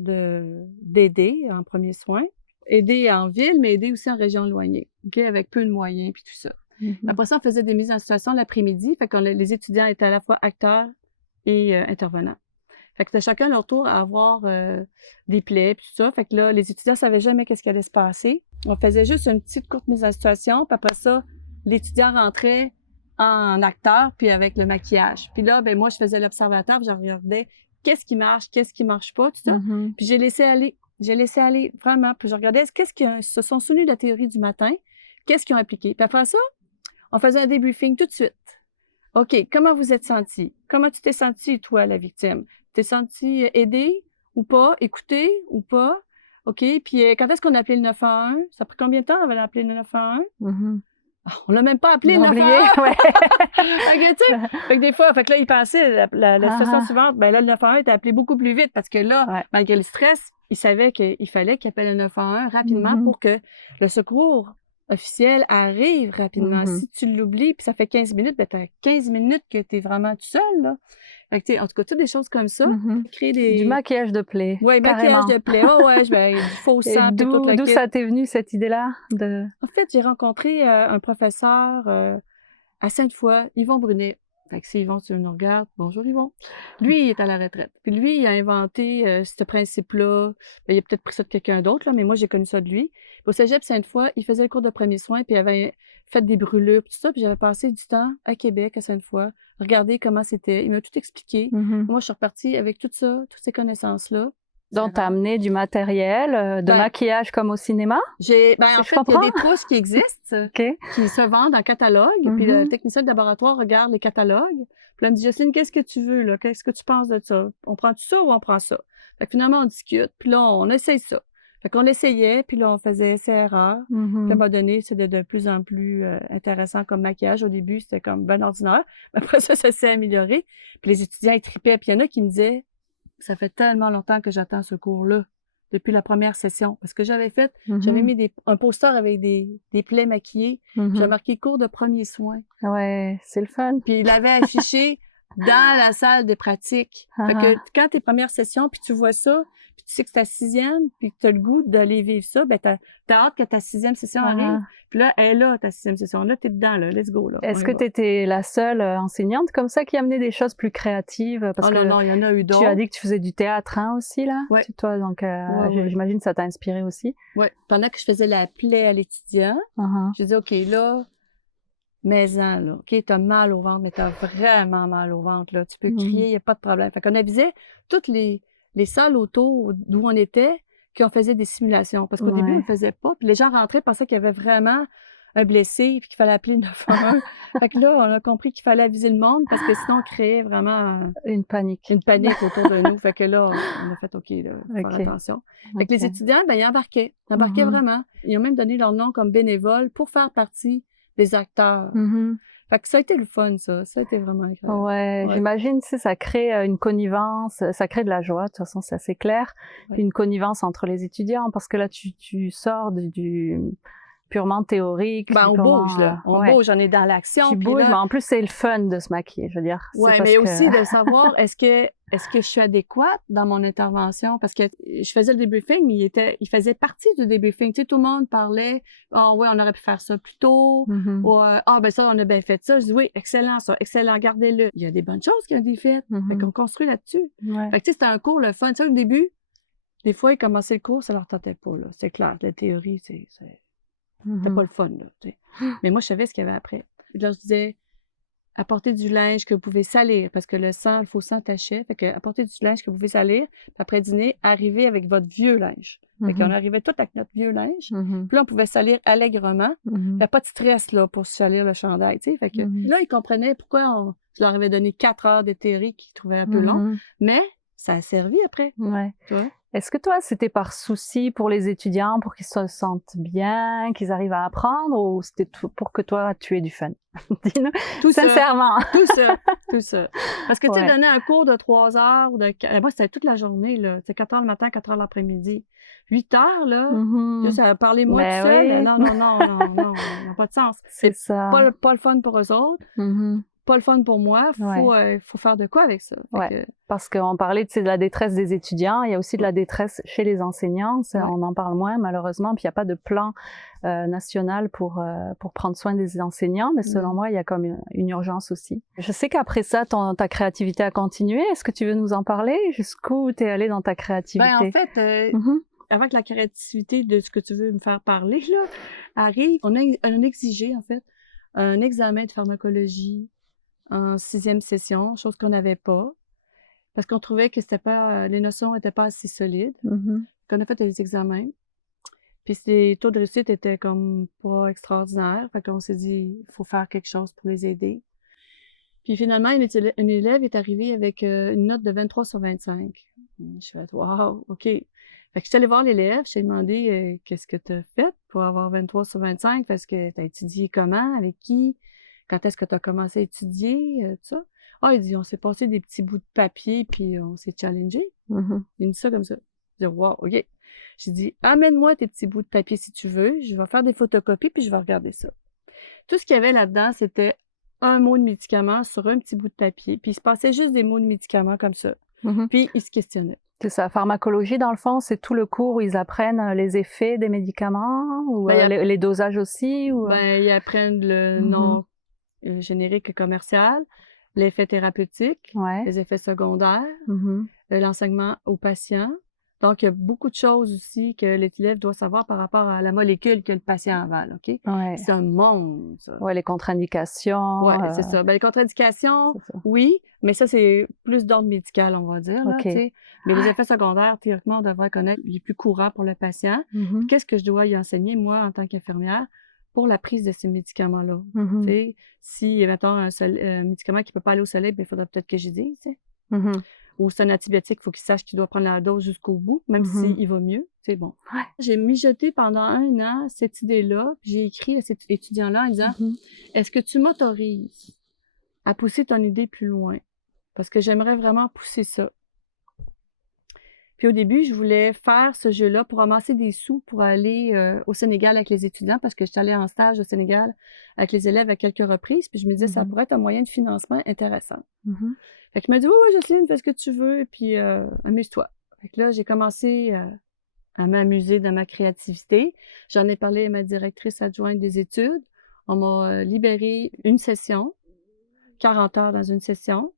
d'aider en premiers soins. Aider en ville, mais aider aussi en région éloignée, OK, avec peu de moyens puis tout ça. Mhm. Après ça, on faisait des mises en situation l'après-midi, fait que les étudiants étaient à la fois acteurs et intervenants. Fait que c'était chacun leur tour à avoir des plaies puis tout ça. Fait que là, les étudiants savaient jamais qu'est-ce qui allait se passer. On faisait juste une petite courte mise en situation, puis après ça, l'étudiant rentrait en acteur puis avec le maquillage. Puis là, ben moi, je faisais l'observateur, puis je regardais qu'est-ce qui marche pas, tout ça. Mhm. Puis j'ai laissé aller. J'ai laissé aller, vraiment. Puis je regardais qu'est-ce qui se sont souvenus de la théorie du matin, qu'est-ce qu'ils ont appliqué. Puis après ça, on faisait un débriefing tout de suite. OK, comment vous êtes senti? Comment tu t'es senti, toi, la victime? T'es senti aidé ou pas? Écouté ou pas? OK, puis quand est-ce qu'on a appelé le 911? Ça a pris combien de temps avant d'appeler le 911? Mhm. Ah, on l'a même pas appelé Ils le ont oublié, 911! ouais. Fait que, tu sais, fait que des fois, fait que là, il pensait, la situation Ah. suivante, ben là, le 911 était appelé beaucoup plus vite parce que là, Ouais. malgré le stress, il savait qu'il fallait qu'il appelle le 911 rapidement Mhm. pour que le secours officiel arrive rapidement. Mhm. Si tu l'oublies, puis ça fait 15 minutes, ben t'as 15 minutes que t'es vraiment tout seul, là. Fait que, tu sais, en tout cas, toutes des choses comme ça. Mhm. Créer Du des... maquillage de plaies, Ouais, maquillage carrément. de plaies. Oh ouais, ben, du faux Et sang, puis toute la d'où kit. ça t'est venu, cette idée-là de... En fait, j'ai rencontré un professeur à Sainte-Foy, Yvon Brunet. Fait que si Yvon, tu nous regardes, bonjour Yvon. Lui, il est à la retraite. Puis lui, il a inventé ce principe-là. Ben, il a peut-être pris ça de quelqu'un d'autre, là, mais moi, j'ai connu ça de lui. Puis au cégep Sainte-Foy, il faisait le cours de premiers soins, puis il avait fait des brûlures, puis tout ça. Puis j'avais passé du temps à Québec, à Sainte-Foy, regarder comment c'était. Il m'a tout expliqué. Mhm. Moi, je suis repartie avec tout ça, toutes ces connaissances-là. Donc, t'as amené du matériel de Ben, maquillage comme au cinéma? Ben, Si en je fait, il y a comprends. des trousses qui existent, OK. qui se vendent en catalogue, puis le technicien de laboratoire regarde les catalogues, puis là, il me dit: Jocelyne, qu'est-ce que tu veux, là? Qu'est-ce que tu penses de ça? On prend ça ou on prend ça? Fait que finalement, on discute, puis là, on essaye ça. Fait qu'on l'essayait, puis là, on faisait essai-erreur. Puis à un moment donné, c'était de plus en plus intéressant comme maquillage. Au début, c'était comme ben ordinaire. Après ça s'est amélioré. Puis les étudiants, ils tripaient. Puis il y en a qui me disaient: ça fait tellement longtemps que j'attends ce cours-là, depuis la première session. Parce que j'avais mis un poster avec des plaies maquillées. J'avais marqué cours de premiers soins. Ouais, c'est le fun. Puis il avait affiché dans la salle de pratique. Fait que quand tes premières sessions, puis tu vois ça, puis tu sais que c'est ta 6e, puis que tu as le goût d'aller vivre ça, ben t'as hâte que ta 6e session arrive. Puis là, elle est là, ta 6e session. Là, t'es dedans, là. Let's go, là. Est-ce que tu étais la seule enseignante comme ça qui amenait des choses plus créatives? Parce que non, il y en a eu d'autres. Tu as dit que tu faisais du théâtre aussi, là? Ouais. Toi, donc j'imagine que ça t'a inspiré aussi. Oui. Pendant que je faisais la plaie à l'étudiant, je dis OK, là, maison, là. OK, t'as mal au ventre, mais t'as vraiment mal au ventre, là. Tu peux crier, il n'y a pas de problème. Fait qu'on avisait toutes les salles autour d'où on était qui on faisait des simulations. Parce qu'au début, on ne le faisait pas. Puis les gens rentraient, pensaient qu'il y avait vraiment un blessé puis qu'il fallait appeler le 911. Fait que là, on a compris qu'il fallait aviser le monde parce que sinon, on créait vraiment une panique autour de nous. Fait que là, on a fait OK, là, faire attention. Fait que les étudiants, ben, ils embarquaient. Ils embarquaient vraiment. Ils ont même donné leur nom comme bénévoles pour faire partie des acteurs. Fait que ça a été le fun, ça. Ça a été vraiment agréable. Ouais, j'imagine, tu sais, ça crée une connivence, ça crée de la joie, de toute façon, c'est assez clair. Puis une connivence entre les étudiants, parce que là, tu sors du purement théorique. Ben, on bouge, là. On bouge, on est dans l'action. Tu bouges, mais en plus, c'est le fun de se maquiller, je veux dire. Oui, mais aussi de savoir, est-ce que je suis adéquate dans mon intervention? Parce que je faisais le débriefing, mais il faisait partie du débriefing. Tu sais, tout le monde parlait, oui, on aurait pu faire ça plus tôt. Ou, ben ça, on a bien fait ça. Je dis, oui, excellent, ça, excellent, gardez-le. Il y a des bonnes choses qui ont été faites. Fait qu'on construit là-dessus. Fait que, tu sais, c'était un cours, le fun. Tu sais, au début, des fois, ils commençaient le cours, ça leur tentait pas, là. C'est clair, la théorie, c'était pas le fun, là, tu sais. Mais moi, je savais ce qu'il y avait après. Puis là, je disais, apportez du linge que vous pouvez salir, parce que le faux sang tachait. Fait que apportez du linge que vous pouvez salir. Puis après dîner, arrivez avec votre vieux linge. Fait qu'on arrivait tout avec notre vieux linge. Puis là, on pouvait salir allègrement. Il n'y a pas de stress, là, pour salir le chandail, tu sais. Fait que là, ils comprenaient pourquoi je leur avais donné 4 heures de théorie qu'ils trouvaient un peu long. Mais ça a servi après. Ouais. Tu vois? Est-ce que toi, c'était par souci pour les étudiants, pour qu'ils se sentent bien, qu'ils arrivent à apprendre, ou c'était pour que toi, tu aies du fun? Dis-nous tout sincèrement. Tout ça. Parce que tu sais, donner un cours de 3 heures, moi, c'était toute la journée, là. C'est 4 heures le matin, 4 heures l'après-midi. 8 heures, là, juste à parler moi tout seul. Non, ça n'a pas de sens. C'est ça. Pas le fun pour eux autres. Pas le fun pour moi, faut faire de quoi avec ça. Parce qu'on parlait de la détresse des étudiants, il y a aussi de la détresse chez les enseignants, on en parle moins malheureusement, puis il n'y a pas de plan national pour prendre soin des enseignants, mais selon moi, il y a comme une urgence aussi. Je sais qu'après ça, ta créativité a continué, est-ce que tu veux nous en parler? Jusqu'où tu es allée dans ta créativité? Ben, en fait, avant que la créativité de ce que tu veux me faire parler là, arrive, on a exigé en fait un examen de pharmacologie en 6e session, chose qu'on n'avait pas, parce qu'on trouvait que c'était pas, les notions n'étaient pas assez solides. On a fait des examens, puis les taux de réussite étaient comme pas extraordinaires, fait qu'on s'est dit, il faut faire quelque chose pour les aider. Puis finalement, une élève est arrivée avec une note de 23 sur 25. Je suis fait, wow, OK. Fait que je suis allée voir l'élève, je lui ai demandé qu'est-ce que tu as fait pour avoir 23 sur 25, parce que tu as étudié comment, avec qui, quand est-ce que tu as commencé à étudier, tout ça. Il dit, on s'est passé des petits bouts de papier, puis on s'est challengé. Il me dit ça comme ça. Je dis, wow, OK. J'ai dit, amène-moi tes petits bouts de papier si tu veux, je vais faire des photocopies, puis je vais regarder ça. Tout ce qu'il y avait là-dedans, c'était un mot de médicament sur un petit bout de papier, puis il se passait juste des mots de médicaments comme ça. Puis il se questionnait. C'est ça, pharmacologie, dans le fond, c'est tout le cours où ils apprennent les effets des médicaments, ou les dosages aussi? Ou... ils apprennent le nom générique et commercial, l'effet thérapeutique, les effets secondaires, l'enseignement aux patients. Donc, il y a beaucoup de choses aussi que l'élève doit savoir par rapport à la molécule que le patient avale, OK? C'est un monde, ça. Les contre-indications. C'est ça. Ben, les contre-indications, oui, mais ça, c'est plus d'ordre médical, on va dire, là, tu sais. Mais les effets secondaires, théoriquement, on devrait connaître les plus courants pour le patient. Qu'est-ce que je dois y enseigner, moi, en tant qu'infirmière, pour la prise de ces médicaments-là? Tu sais, si, mettons, un médicament qui ne peut pas aller au soleil, ben, il faudrait peut-être que j'y dise, tu sais. Ou c'est un antibiotique, il faut qu'il sache qu'il doit prendre la dose jusqu'au bout, même s'il va mieux. C'est bon. J'ai mijoté pendant 1 an cette idée-là, puis j'ai écrit à cet étudiant-là en disant est-ce que tu m'autorises à pousser ton idée plus loin? Parce que j'aimerais vraiment pousser ça. Puis au début, je voulais faire ce jeu-là pour ramasser des sous pour aller au Sénégal avec les étudiants parce que j'étais allée en stage au Sénégal avec les élèves à quelques reprises. Puis je me disais, ça pourrait être un moyen de financement intéressant. Fait que je me dis, oui, Jocelyne, fais ce que tu veux et puis amuse-toi. Fait que là, j'ai commencé à m'amuser dans ma créativité. J'en ai parlé à ma directrice adjointe des études. On m'a libéré une session, 40 heures dans une session.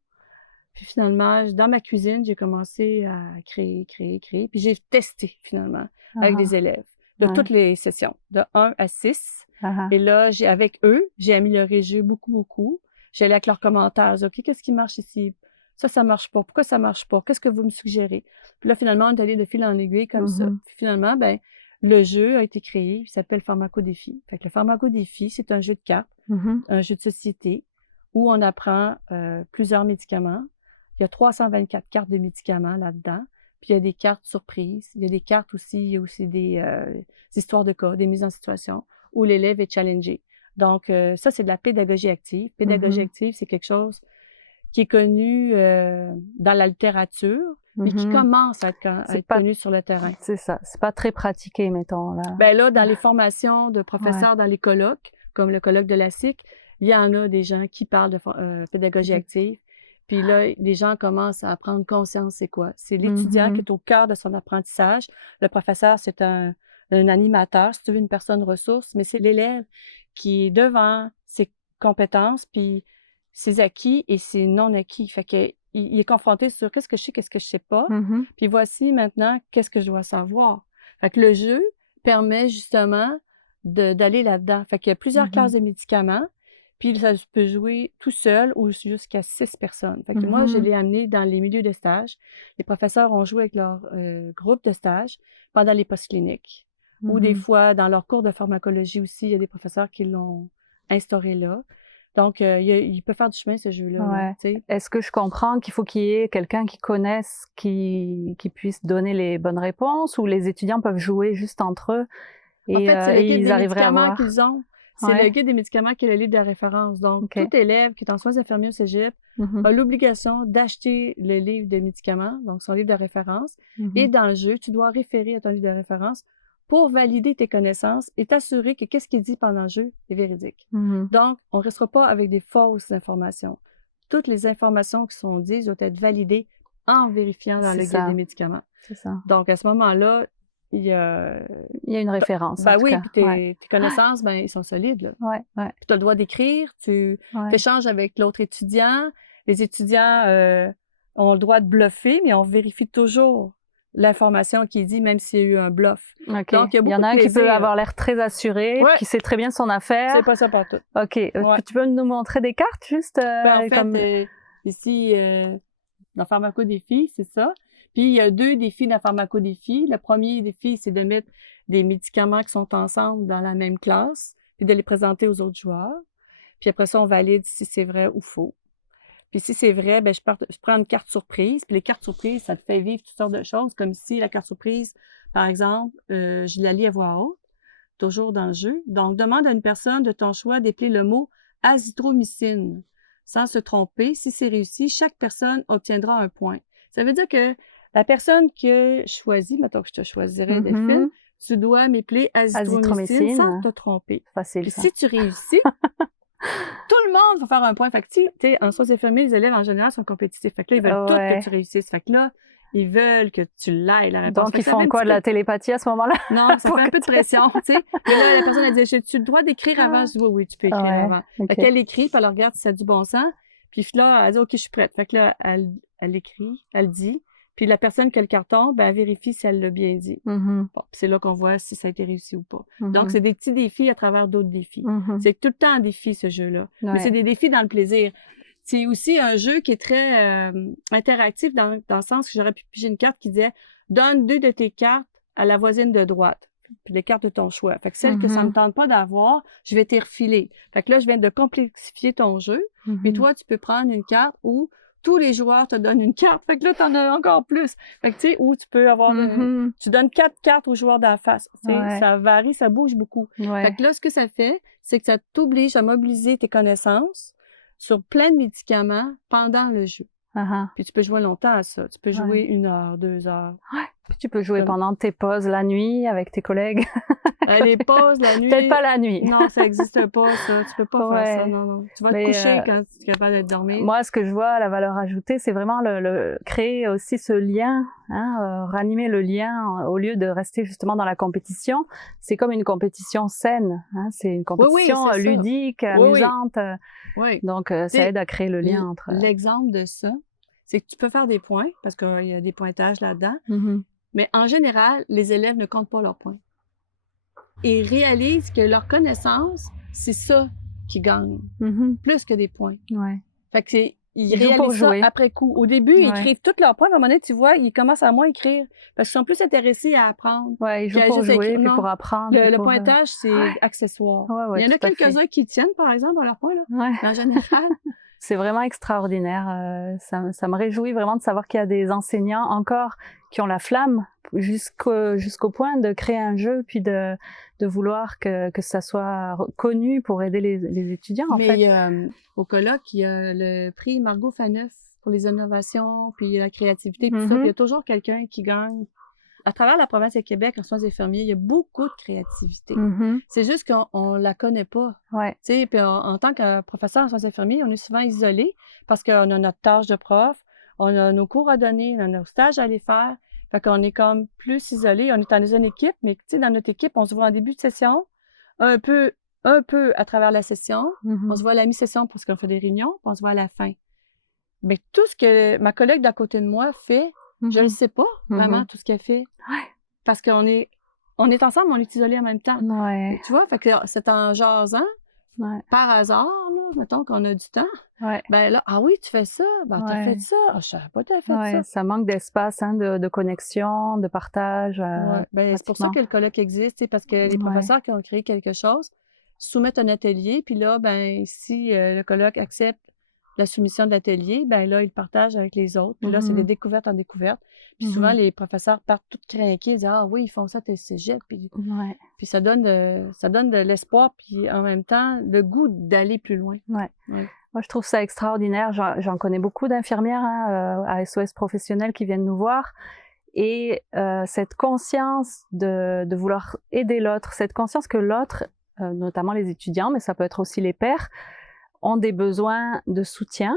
Puis finalement, dans ma cuisine, j'ai commencé à créer. Puis j'ai testé finalement avec des élèves de toutes les sessions, de 1 à 6. Et là, avec eux, j'ai amélioré le jeu beaucoup. J'allais avec leurs commentaires. OK, qu'est-ce qui marche ici? Ça marche pas. Pourquoi ça marche pas? Qu'est-ce que vous me suggérez? Puis là, finalement, on est allé de fil en aiguille comme ça. Puis finalement, ben, le jeu a été créé. Il s'appelle Pharmacodéfi. Fait que le Pharmacodéfi, c'est un jeu de cartes, un jeu de société où on apprend plusieurs médicaments. Il y a 324 cartes de médicaments là-dedans. Puis il y a des cartes surprises. Il y a des cartes aussi, il y a aussi des histoires de cas, des mises en situation où l'élève est challengé. Donc, ça, c'est de la pédagogie active. Pédagogie active, c'est quelque chose qui est connu dans la littérature, mais qui commence à être connu sur le terrain. C'est ça. C'est pas très pratiqué, mettons. Là, ben là dans les formations de professeurs, dans les colloques, comme le colloque de la SIC, il y en a des gens qui parlent de pédagogie active. Puis là, les gens commencent à prendre conscience, c'est quoi? C'est l'étudiant qui est au cœur de son apprentissage. Le professeur, c'est un animateur, si tu veux, une personne ressource, mais c'est l'élève qui est devant ses compétences, puis ses acquis et ses non-acquis. Fait qu'il est confronté sur qu'est-ce que je sais, qu'est-ce que je sais pas. Puis voici maintenant, qu'est-ce que je dois savoir. Fait que le jeu permet justement d'aller là-dedans. Fait qu'il y a plusieurs classes de médicaments. Puis ça peut jouer tout seul ou jusqu'à 6 personnes. Fait que moi, je l'ai amené dans les milieux de stage. Les professeurs ont joué avec leur groupe de stage pendant les postcliniques. Ou des fois, dans leur cours de pharmacologie aussi, il y a des professeurs qui l'ont instauré là. Donc, il peut faire du chemin, ce jeu-là. Ouais. Est-ce que je comprends qu'il faut qu'il y ait quelqu'un qui connaisse, qui puisse donner les bonnes réponses, ou les étudiants peuvent jouer juste entre eux et, en fait, c'est le guide ils des arriveraient à médicaments voir? qu'ils ont. C'est le guide des médicaments qui est le livre de référence. Donc, tout élève qui est en soins infirmiers au cégep a l'obligation d'acheter le livre de médicaments, donc son livre de référence. Et dans le jeu, tu dois référer à ton livre de référence pour valider tes connaissances et t'assurer que qu'est-ce qui est dit pendant le jeu est véridique. Donc, on ne restera pas avec des fausses informations. Toutes les informations qui sont dites doivent être validées en vérifiant dans le guide des médicaments. C'est ça. Donc, à ce moment-là, il y a une référence. Ben oui, puis tes connaissances, ben, ils sont solides. Là. Puis tu as le droit d'écrire, tu échanges avec l'autre étudiant. Les étudiants ont le droit de bluffer, mais on vérifie toujours l'information qui est dit, même s'il y a eu un bluff. Donc, il y en a un qui peut avoir l'air très assuré, qui sait très bien son affaire. C'est pas ça partout. OK. Tu peux nous montrer des cartes, juste? En fait, ici, dans Pharmacodéfi, c'est ça. Puis, il y a 2 défis dans Pharmacodéfi. Le premier défi, c'est de mettre des médicaments qui sont ensemble dans la même classe, puis de les présenter aux autres joueurs. Puis après ça, on valide si c'est vrai ou faux. Puis si c'est vrai, ben je prends une carte surprise. Puis les cartes surprises, ça te fait vivre toutes sortes de choses. Comme ici, la carte surprise, par exemple, je la lis à voix haute, toujours dans le jeu. Donc, demande à une personne de ton choix d'épeler le mot azithromycine. Sans se tromper, si c'est réussi, chaque personne obtiendra un point. Ça veut dire que la personne que je choisis, mettons que je te choisirais, Delphine, tu dois m'épeler azithromycine sans te tromper. Facile, puis si tu réussis, tout le monde va faire un point. Fait que, tu sais, en soins infirmiers, les élèves, en général, sont compétitifs. Fait que là, ils veulent tous que tu réussisses. Fait que là, ils veulent que tu l'aies, la réponse. Donc, ils font quoi, de la télépathie à ce moment-là? Non, ça fait un peu de pression, tu sais. Et là, la personne, elle dit, as-tu le droit d'écrire avant? Je dis, oui, tu peux écrire avant. Fait qu'elle écrit, puis elle regarde si ça a du bon sens. Puis là, elle dit, OK, je suis prête. Fait que là, elle écrit, elle dit. Puis la personne qui a le carton, ben, elle vérifie si elle l'a bien dit. Bon, c'est là qu'on voit si ça a été réussi ou pas. Donc, c'est des petits défis à travers d'autres défis. C'est tout le temps un défi, ce jeu-là. Mais c'est des défis dans le plaisir. C'est aussi un jeu qui est très interactif dans le sens que j'aurais pu piger une carte qui disait « Donne 2 de tes cartes à la voisine de droite. » Puis les cartes de ton choix. Fait que celle que ça ne me tente pas d'avoir, je vais t'y refiler. Fait que là, je viens de complexifier ton jeu. Puis toi, tu peux prendre une carte où tous les joueurs te donnent une carte. Fait que là, tu en as encore plus. Fait que tu sais, où tu peux avoir... tu donnes 4 cartes aux joueurs d'en face. Ça varie, ça bouge beaucoup. Fait que là, ce que ça fait, c'est que ça t'oblige à mobiliser tes connaissances sur plein de médicaments pendant le jeu. Puis tu peux jouer longtemps à ça. Tu peux jouer 1 heure, 2 heures. Puis tu peux jouer pendant tes pauses la nuit avec tes collègues. Les pauses la nuit. Peut-être pas la nuit. Non, ça n'existe pas, ça. Tu peux pas faire ça. Non. Tu vas te coucher quand tu es capable de dormir. Moi, ce que je vois, la valeur ajoutée, c'est vraiment créer aussi ce lien, ranimer le lien au lieu de rester justement dans la compétition. C'est comme une compétition saine. C'est une compétition ludique, amusante. Oui. Donc, ça aide à créer le lien entre... L'exemple de ça, c'est que tu peux faire des points, parce qu'il y a des pointages là-dedans, mais en général, les élèves ne comptent pas leurs points. Ils réalisent que leur connaissance, c'est ça qui gagne, plus que des points. Ouais. Fait que ils réalisent ça après coup. Au début, ils écrivent tous leurs points, mais à un moment donné, tu vois, ils commencent à moins écrire, parce qu'ils sont plus intéressés à apprendre. Oui, ils jouent pour jouer, puis pour apprendre. Le pointage, c'est accessoire. Il y en a quelques-uns qui tiennent, par exemple, à leurs points, là. Mais en général... C'est vraiment extraordinaire. Ça me réjouit vraiment de savoir qu'il y a des enseignants encore qui ont la flamme jusqu'au point de créer un jeu, puis de vouloir que ça soit connu pour aider les étudiants, en fait. Au colloque, il y a le prix Margot Faneuf pour les innovations, puis la créativité, puis tout ça. Puis il y a toujours quelqu'un qui gagne. À travers la province de Québec, en soins infirmiers, il y a beaucoup de créativité. C'est juste qu'on la connaît pas. Puis en tant que professeur en soins infirmiers, on est souvent isolé parce qu'on a notre tâche de prof, on a nos cours à donner, on a nos stages à aller faire. Fait qu'on est comme plus isolé. On est dans une équipe, mais dans notre équipe, on se voit en début de session, un peu à travers la session. On se voit à la mi-session parce qu'on fait des réunions, puis on se voit à la fin. Mais tout ce que ma collègue d'à côté de moi fait, je ne sais pas vraiment tout ce qu'elle fait. Parce qu'on est ensemble, on est isolés en même temps. Tu vois, fait que c'est en jasant, par hasard, là, mettons qu'on a du temps. Ben là, ah oui, tu fais ça, ben t'as fait ça. Ah, je savais pas que t'as fait ça. Ça manque d'espace, de connexion, de partage. Ben, c'est pour ça que le colloque existe, parce que les professeurs qui ont créé quelque chose soumettent un atelier, puis là, ben si le colloque accepte la soumission de l'atelier, ben là, ils le partagent avec les autres. Puis là, c'est des découvertes en découvertes. Puis souvent, les professeurs partent tout craqués, ils disent « Ah oui, ils font ça tes cégep. » Puis ça donne de l'espoir, puis en même temps, le goût d'aller plus loin. Moi, je trouve ça extraordinaire. J'en connais beaucoup d'infirmières à SOS professionnels qui viennent nous voir. Et cette conscience de vouloir aider l'autre, cette conscience que l'autre, notamment les étudiants, mais ça peut être aussi les pairs, ont des besoins de soutien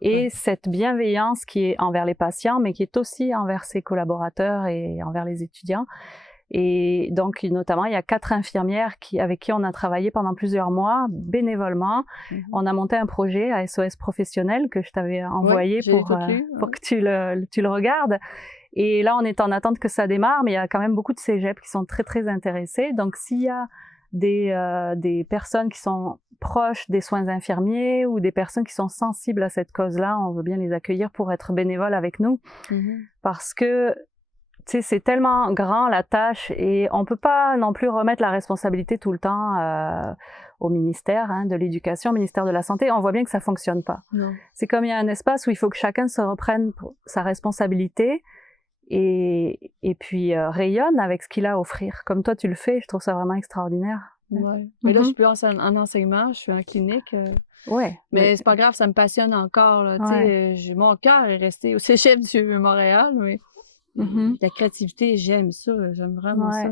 et cette bienveillance qui est envers les patients, mais qui est aussi envers ses collaborateurs et envers les étudiants. Et donc, notamment, il y a 4 infirmières avec qui on a travaillé pendant plusieurs mois, bénévolement. On a monté un projet à SOS professionnel que je t'avais envoyé pour que tu le regardes. Et là, on est en attente que ça démarre, mais il y a quand même beaucoup de cégeps qui sont très, très intéressés. Donc, s'il y a des personnes qui sont proches des soins infirmiers ou des personnes qui sont sensibles à cette cause-là, on veut bien les accueillir pour être bénévoles avec nous. Parce que c'est tellement grand la tâche et on peut pas non plus remettre la responsabilité tout le temps au ministère de l'Éducation, au ministère de la Santé. On voit bien que ça fonctionne pas. C'est comme il y a un espace où il faut que chacun se reprenne sa responsabilité et puis rayonne avec ce qu'il a à offrir. Comme toi, tu le fais, je trouve ça vraiment extraordinaire. Mais là, je suis plus en enseignement, je suis en clinique. Mais c'est pas grave, ça me passionne encore. Là, mon cœur est resté au cégep du Montréal, mais la créativité, j'aime ça. J'aime vraiment ça.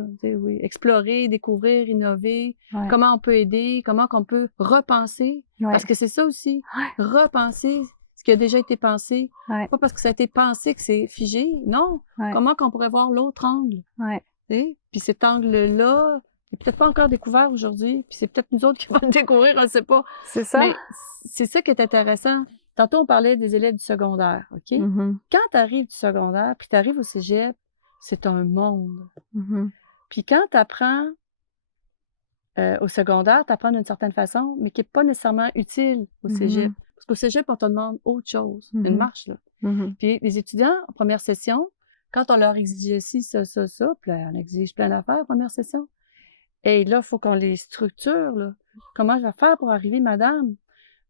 Explorer, découvrir, innover. Comment on peut aider, comment on peut repenser. Parce que c'est ça aussi. Repenser ce qui a déjà été pensé. Pas parce que ça a été pensé que c'est figé. Non. Comment qu'on pourrait voir l'autre angle. Puis cet angle-là, il n'est peut-être pas encore découvert aujourd'hui, puis c'est peut-être nous autres qui vont le découvrir, on ne sait pas. C'est ça. Mais c'est ça qui est intéressant. Tantôt, on parlait des élèves du secondaire, OK? Quand tu arrives du secondaire, puis tu arrives au cégep, c'est un monde. Puis quand tu apprends au secondaire, tu apprends d'une certaine façon, mais qui n'est pas nécessairement utile au cégep. Parce qu'au cégep, on te demande autre chose, une marche, là. Puis les étudiants, en première session, quand on leur exige ci, ça, puis là, on exige plein d'affaires en première session. Et là, il faut qu'on les structure, là. Comment je vais faire pour arriver, madame?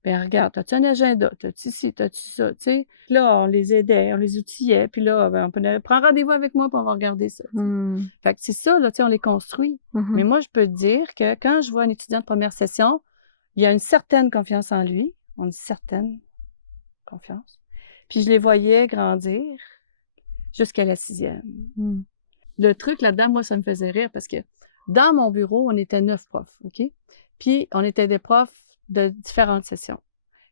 Bien, regarde, as-tu un agenda? T'as-tu ci, t'as-tu ça? Tu sais, là, on les aidait, on les outillait, puis là, ben, on peut prendre rendez-vous avec moi, puis on va regarder ça. Fait que c'est ça, là, tu sais, on les construit. Mais moi, je peux te dire que quand je vois un étudiant de première session, il y a une certaine confiance en lui, une certaine confiance. Puis je les voyais grandir jusqu'à la 6e. Mm. Le truc là-dedans, moi, ça me faisait rire parce que dans mon bureau, on était 9 profs, OK? Puis on était des profs de différentes sessions.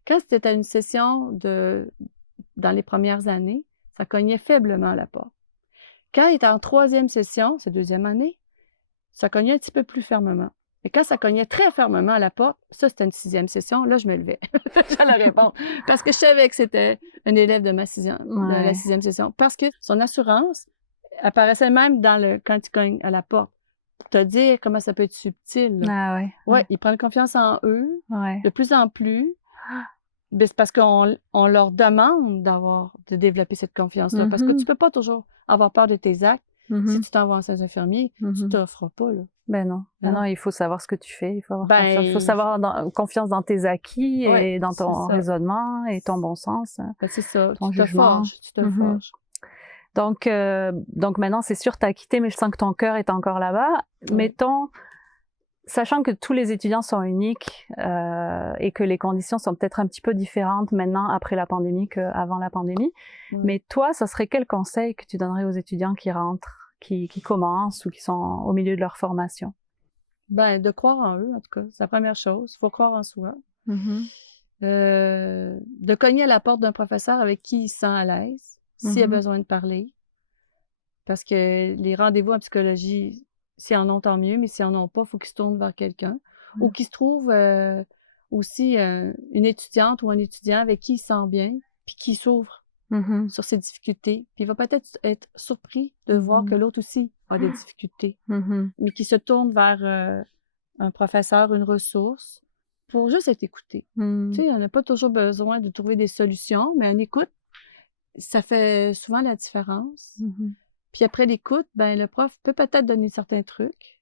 Quand c'était une session dans les premières années, ça cognait faiblement à la porte. Quand il était en 3e session, c'est 2e année, ça cognait un petit peu plus fermement. Et quand ça cognait très fermement à la porte, ça, c'était une 6e session, là, je me levais. J'allais répondre. Parce que je savais que c'était un élève de la 6e session. Parce que son assurance apparaissait même quand il cogne à la porte. Pour te dire comment ça peut être subtil. Là. Ah ouais. Ouais, ils prennent confiance en eux Ouais. de plus en plus. Ben, c'est parce qu'on leur demande de développer cette confiance-là. Parce que tu peux pas toujours avoir peur de tes actes. Si tu t'en vas en stage infirmier, tu t'offres pas, là. Ben non. Ben non, il faut savoir ce que tu fais. Il faut avoir confiance. Il faut savoir confiance dans tes acquis et dans ton raisonnement et ton bon sens. Ben, c'est ça. Ton jugement. Tu te forges. Donc maintenant, c'est sûr, tu as quitté, mais je sens que ton cœur est encore là-bas. Mettons, sachant que tous les étudiants sont uniques et que les conditions sont peut-être un petit peu différentes maintenant après la pandémie qu'avant la pandémie, mais toi, ça serait quel conseil que tu donnerais aux étudiants qui rentrent, qui commencent ou qui sont au milieu de leur formation? Ben, de croire en eux, en tout cas. C'est la première chose. Il faut croire en soi. De cogner à la porte d'un professeur avec qui il se sent à l'aise, s'il a besoin de parler. Parce que les rendez-vous en psychologie, s'ils en ont, tant mieux, mais s'ils en ont pas, il faut qu'ils se tournent vers quelqu'un. Ou qu'ils se trouvent aussi une étudiante ou un étudiant avec qui il se sent bien, puis qui s'ouvre sur ses difficultés. Puis il va peut-être être surpris de voir que l'autre aussi a des difficultés, mais qui se tourne vers un professeur, une ressource, pour juste être écouté. Tu sais, on n'a pas toujours besoin de trouver des solutions, mais une écoute, ça fait souvent la différence. Puis après l'écoute, ben le prof peut peut-être donner certains trucs,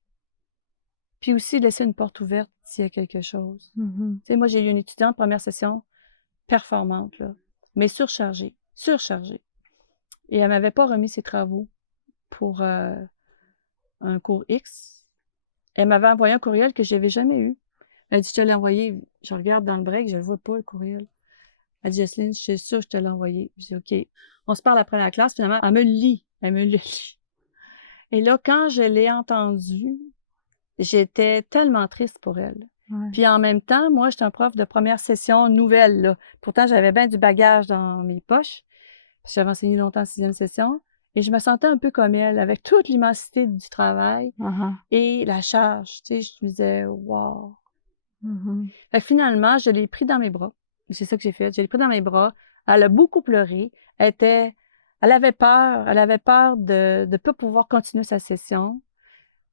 puis aussi laisser une porte ouverte s'il y a quelque chose. Tu sais, moi, j'ai eu une étudiante première session performante, là, mais surchargée. Et elle m'avait pas remis ses travaux pour un cours X. Elle m'avait envoyé un courriel que je n'avais jamais eu. Elle dit, je te l'ai envoyé. Je regarde dans le break, je ne le vois pas, le courriel. Elle dit, Jocelyne, je suis sûre que je te l'ai envoyé. Je dis, OK. On se parle après la classe. Finalement, elle me le lit. Et là, quand je l'ai entendu, j'étais tellement triste pour elle. Puis en même temps, moi, j'étais un prof de première session nouvelle, là. Pourtant, j'avais bien du bagage dans mes poches. J'avais enseigné longtemps en 6e session. Et je me sentais un peu comme elle, avec toute l'immensité du travail et la charge. Tu sais, je me disais, wow. Fait que finalement, je l'ai pris dans mes bras. C'est ça que j'ai fait. Je l'ai pris dans mes bras. Elle a beaucoup pleuré. Elle avait peur. Elle avait peur de ne pas pouvoir continuer sa session.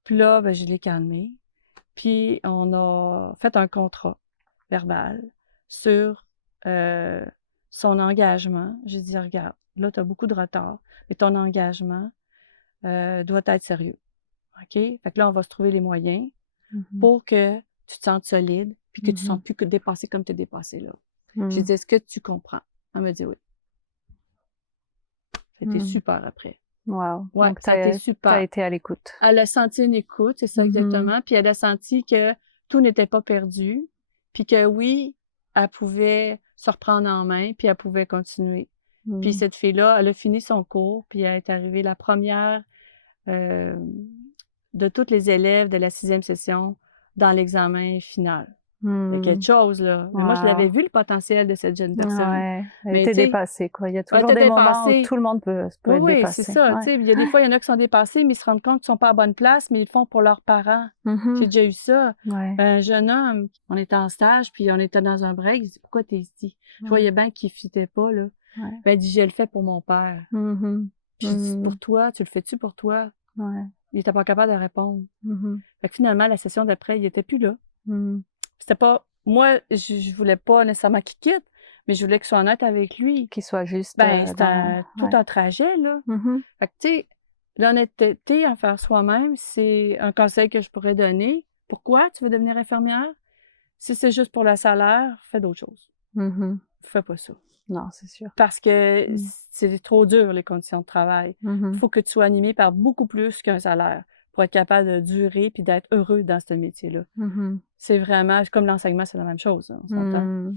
Puis là, ben, je l'ai calmée. Puis on a fait un contrat verbal sur son engagement. J'ai dit, regarde, là, tu as beaucoup de retard, mais ton engagement doit être sérieux. OK? Fait que là, on va se trouver les moyens pour que tu te sentes solide puis que tu ne te sentes plus que dépassé comme tu es dépassé là. J'ai dit, est-ce que tu comprends? Elle m'a dit oui. C'était super après. Wow. Ouais, donc ça a été super. Tu as été à l'écoute. Elle a senti une écoute, c'est ça exactement. Puis elle a senti que tout n'était pas perdu. Puis que oui, elle pouvait se reprendre en main, puis elle pouvait continuer. Puis cette fille-là, elle a fini son cours, puis elle est arrivée la première de toutes les élèves de la 6e session dans l'examen final. Il y a quelque chose, là. Mais moi, je l'avais vu, le potentiel de cette jeune personne. Ouais. Elle était dépassée, quoi. Il y a toujours des moments où tout le monde peut être dépassé. Oui, c'est ça. Ouais. Il y a des fois, il y en a qui sont dépassés, mais ils se rendent compte qu'ils ne sont pas à bonne place, mais ils le font pour leurs parents. J'ai déjà eu ça. Un jeune homme, on était en stage, puis on était dans un break. Il dit, pourquoi t'es ici? Je voyais bien qu'il ne fitait pas, là. Ben, il dit, je le fais pour mon père. Puis je dis, pour toi, tu le fais-tu pour toi? Il n'était pas capable de répondre. Fait que finalement, la session d'après, il n'était plus là. C'était pas... Moi, je voulais pas nécessairement qu'il quitte, mais je voulais qu'il soit honnête avec lui. Qu'il soit juste... Ben, c'était tout un trajet, là. Fait que, tu sais, l'honnêteté envers soi-même, c'est un conseil que je pourrais donner. Pourquoi tu veux devenir infirmière? Si c'est juste pour le salaire, fais d'autres choses. Fais pas ça. Non, c'est sûr. Parce que c'est trop dur, les conditions de travail. Il faut que tu sois animé par beaucoup plus qu'un salaire pour être capable de durer puis d'être heureux dans ce métier-là. C'est vraiment, comme l'enseignement, c'est la même chose, on s'entend.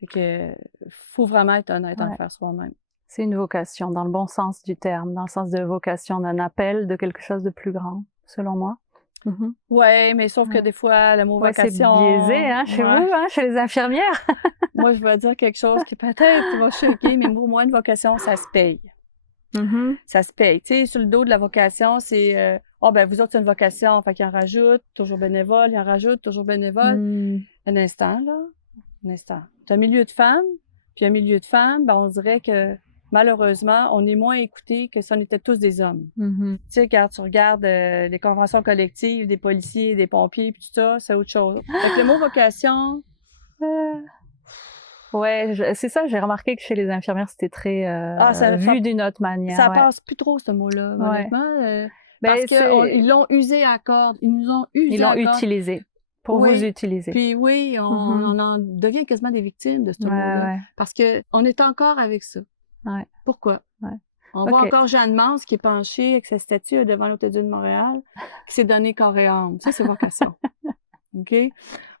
Fait que faut vraiment être honnête Ouais. envers soi-même. C'est une vocation, dans le bon sens du terme, dans le sens de vocation, d'un appel de quelque chose de plus grand, selon moi. Mhm. Ouais, mais sauf que Ouais. des fois, le mot Ouais, c'est vocation... biaisé, hein, chez Ouais. vous, hein, chez les infirmières. Moi, je vais dire quelque chose qui peut-être va choquer, mais pour moi, une vocation, ça se paye. Mhm. Ça se paye. Tu sais, sur le dos de la vocation, c'est oh, ben, vous autres, c'est une vocation, fait qu'ils en rajoutent, toujours bénévole, ils en rajoutent, toujours bénévole. Mm. Un instant, là. Un instant. Tu as un milieu de femmes, puis un milieu de femmes, ben, on dirait que malheureusement, on est moins écoutés que si on était tous des hommes. Mhm. Tu sais, quand tu regardes les conventions collectives des policiers, des pompiers, puis tout ça, c'est autre chose. Fait que le mot vocation, Ouais, c'est ça, j'ai remarqué que chez les infirmières, c'était très vu d'une autre manière. ça ouais. passe plus trop, ce mot-là, Ouais. honnêtement. Ben, Parce c'est- qu'ils l'ont usé à corde. Ils nous ont usé Ils l'ont à corde. utilisé, pour Oui. vous utiliser. Puis oui, Mhm. on en devient quasiment des victimes de ce Ouais, mot-là. ouais. Parce qu'on est encore avec ça. Ouais. Pourquoi? Ouais. On voit Ok. encore Jeanne Mance qui est penchée avec sa statue devant l'Hôtel-Dieu de Montréal, qui s'est donné corps et âme. Ça, c'est vocation. OK?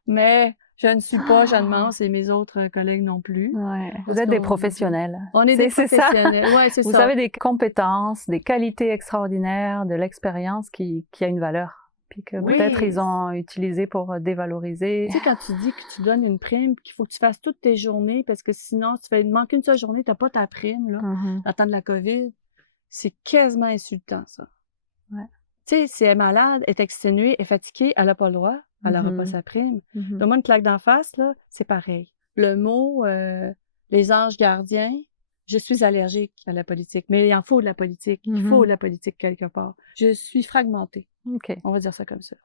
Mais je ne suis pas Jeanne Mance et mes autres collègues non plus. Ouais. Vous Parce êtes des qu'on- professionnels. On est des C'est ça. professionnels. Ouais, c'est Vous ça. avez des compétences, des qualités extraordinaires, de l'expérience qui a une valeur. Puis que Oui. peut-être ils ont utilisé pour dévaloriser. Tu sais, quand tu dis que tu donnes une prime, qu'il faut que tu fasses toutes tes journées, parce que sinon, tu fais, il manque une seule journée, tu n'as pas ta prime, là, Mhm. dans le temps de la COVID, c'est quasiment insultant, ça. Ouais. Tu sais, si elle est malade, elle est exténuée, elle est fatiguée, elle n'a pas le droit, elle n'aura pas Mhm. sa prime. Mhm. Donne-moi une claque d'en face, là, c'est pareil. Le mot, les anges gardiens, je suis allergique à la politique, mais il en faut de la politique. Il faut Mhm. de la politique quelque part. Je suis fragmentée, OK. on va dire ça comme ça.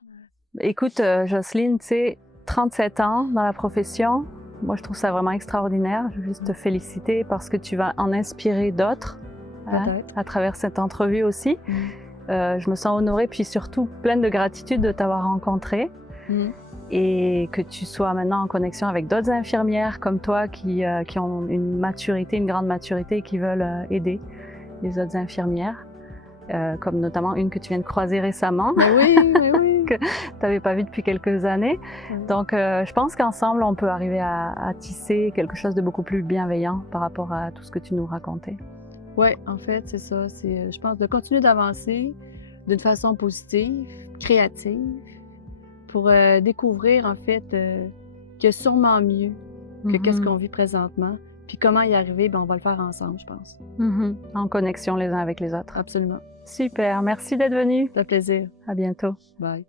Écoute, Jocelyne, tu sais, 37 ans dans la profession, moi je trouve ça vraiment extraordinaire. Je veux juste te féliciter parce que tu vas en inspirer d'autres hein, Peut-être. à travers cette entrevue aussi. Je me sens honorée, puis surtout pleine de gratitude de t'avoir rencontré Mm. et que tu sois maintenant en connexion avec d'autres infirmières comme toi qui ont une maturité, une grande maturité et qui veulent aider les autres infirmières, comme notamment une que tu viens de croiser récemment. Mais oui, mais oui. Que tu n'avais pas vu depuis quelques années. Mm. Donc, je pense qu'ensemble, on peut arriver à tisser quelque chose de beaucoup plus bienveillant par rapport à tout ce que tu nous racontais. Oui, en fait, c'est ça. C'est, je pense, de continuer d'avancer d'une façon positive, créative, pour découvrir, en fait, qu'il y a sûrement mieux que qu'est-ce qu'on vit présentement. Puis comment y arriver, ben, on va le faire ensemble, je pense. Mhm. En connexion les uns avec les autres. Absolument. Super, merci d'être venu. Ça fait plaisir. À bientôt. Bye.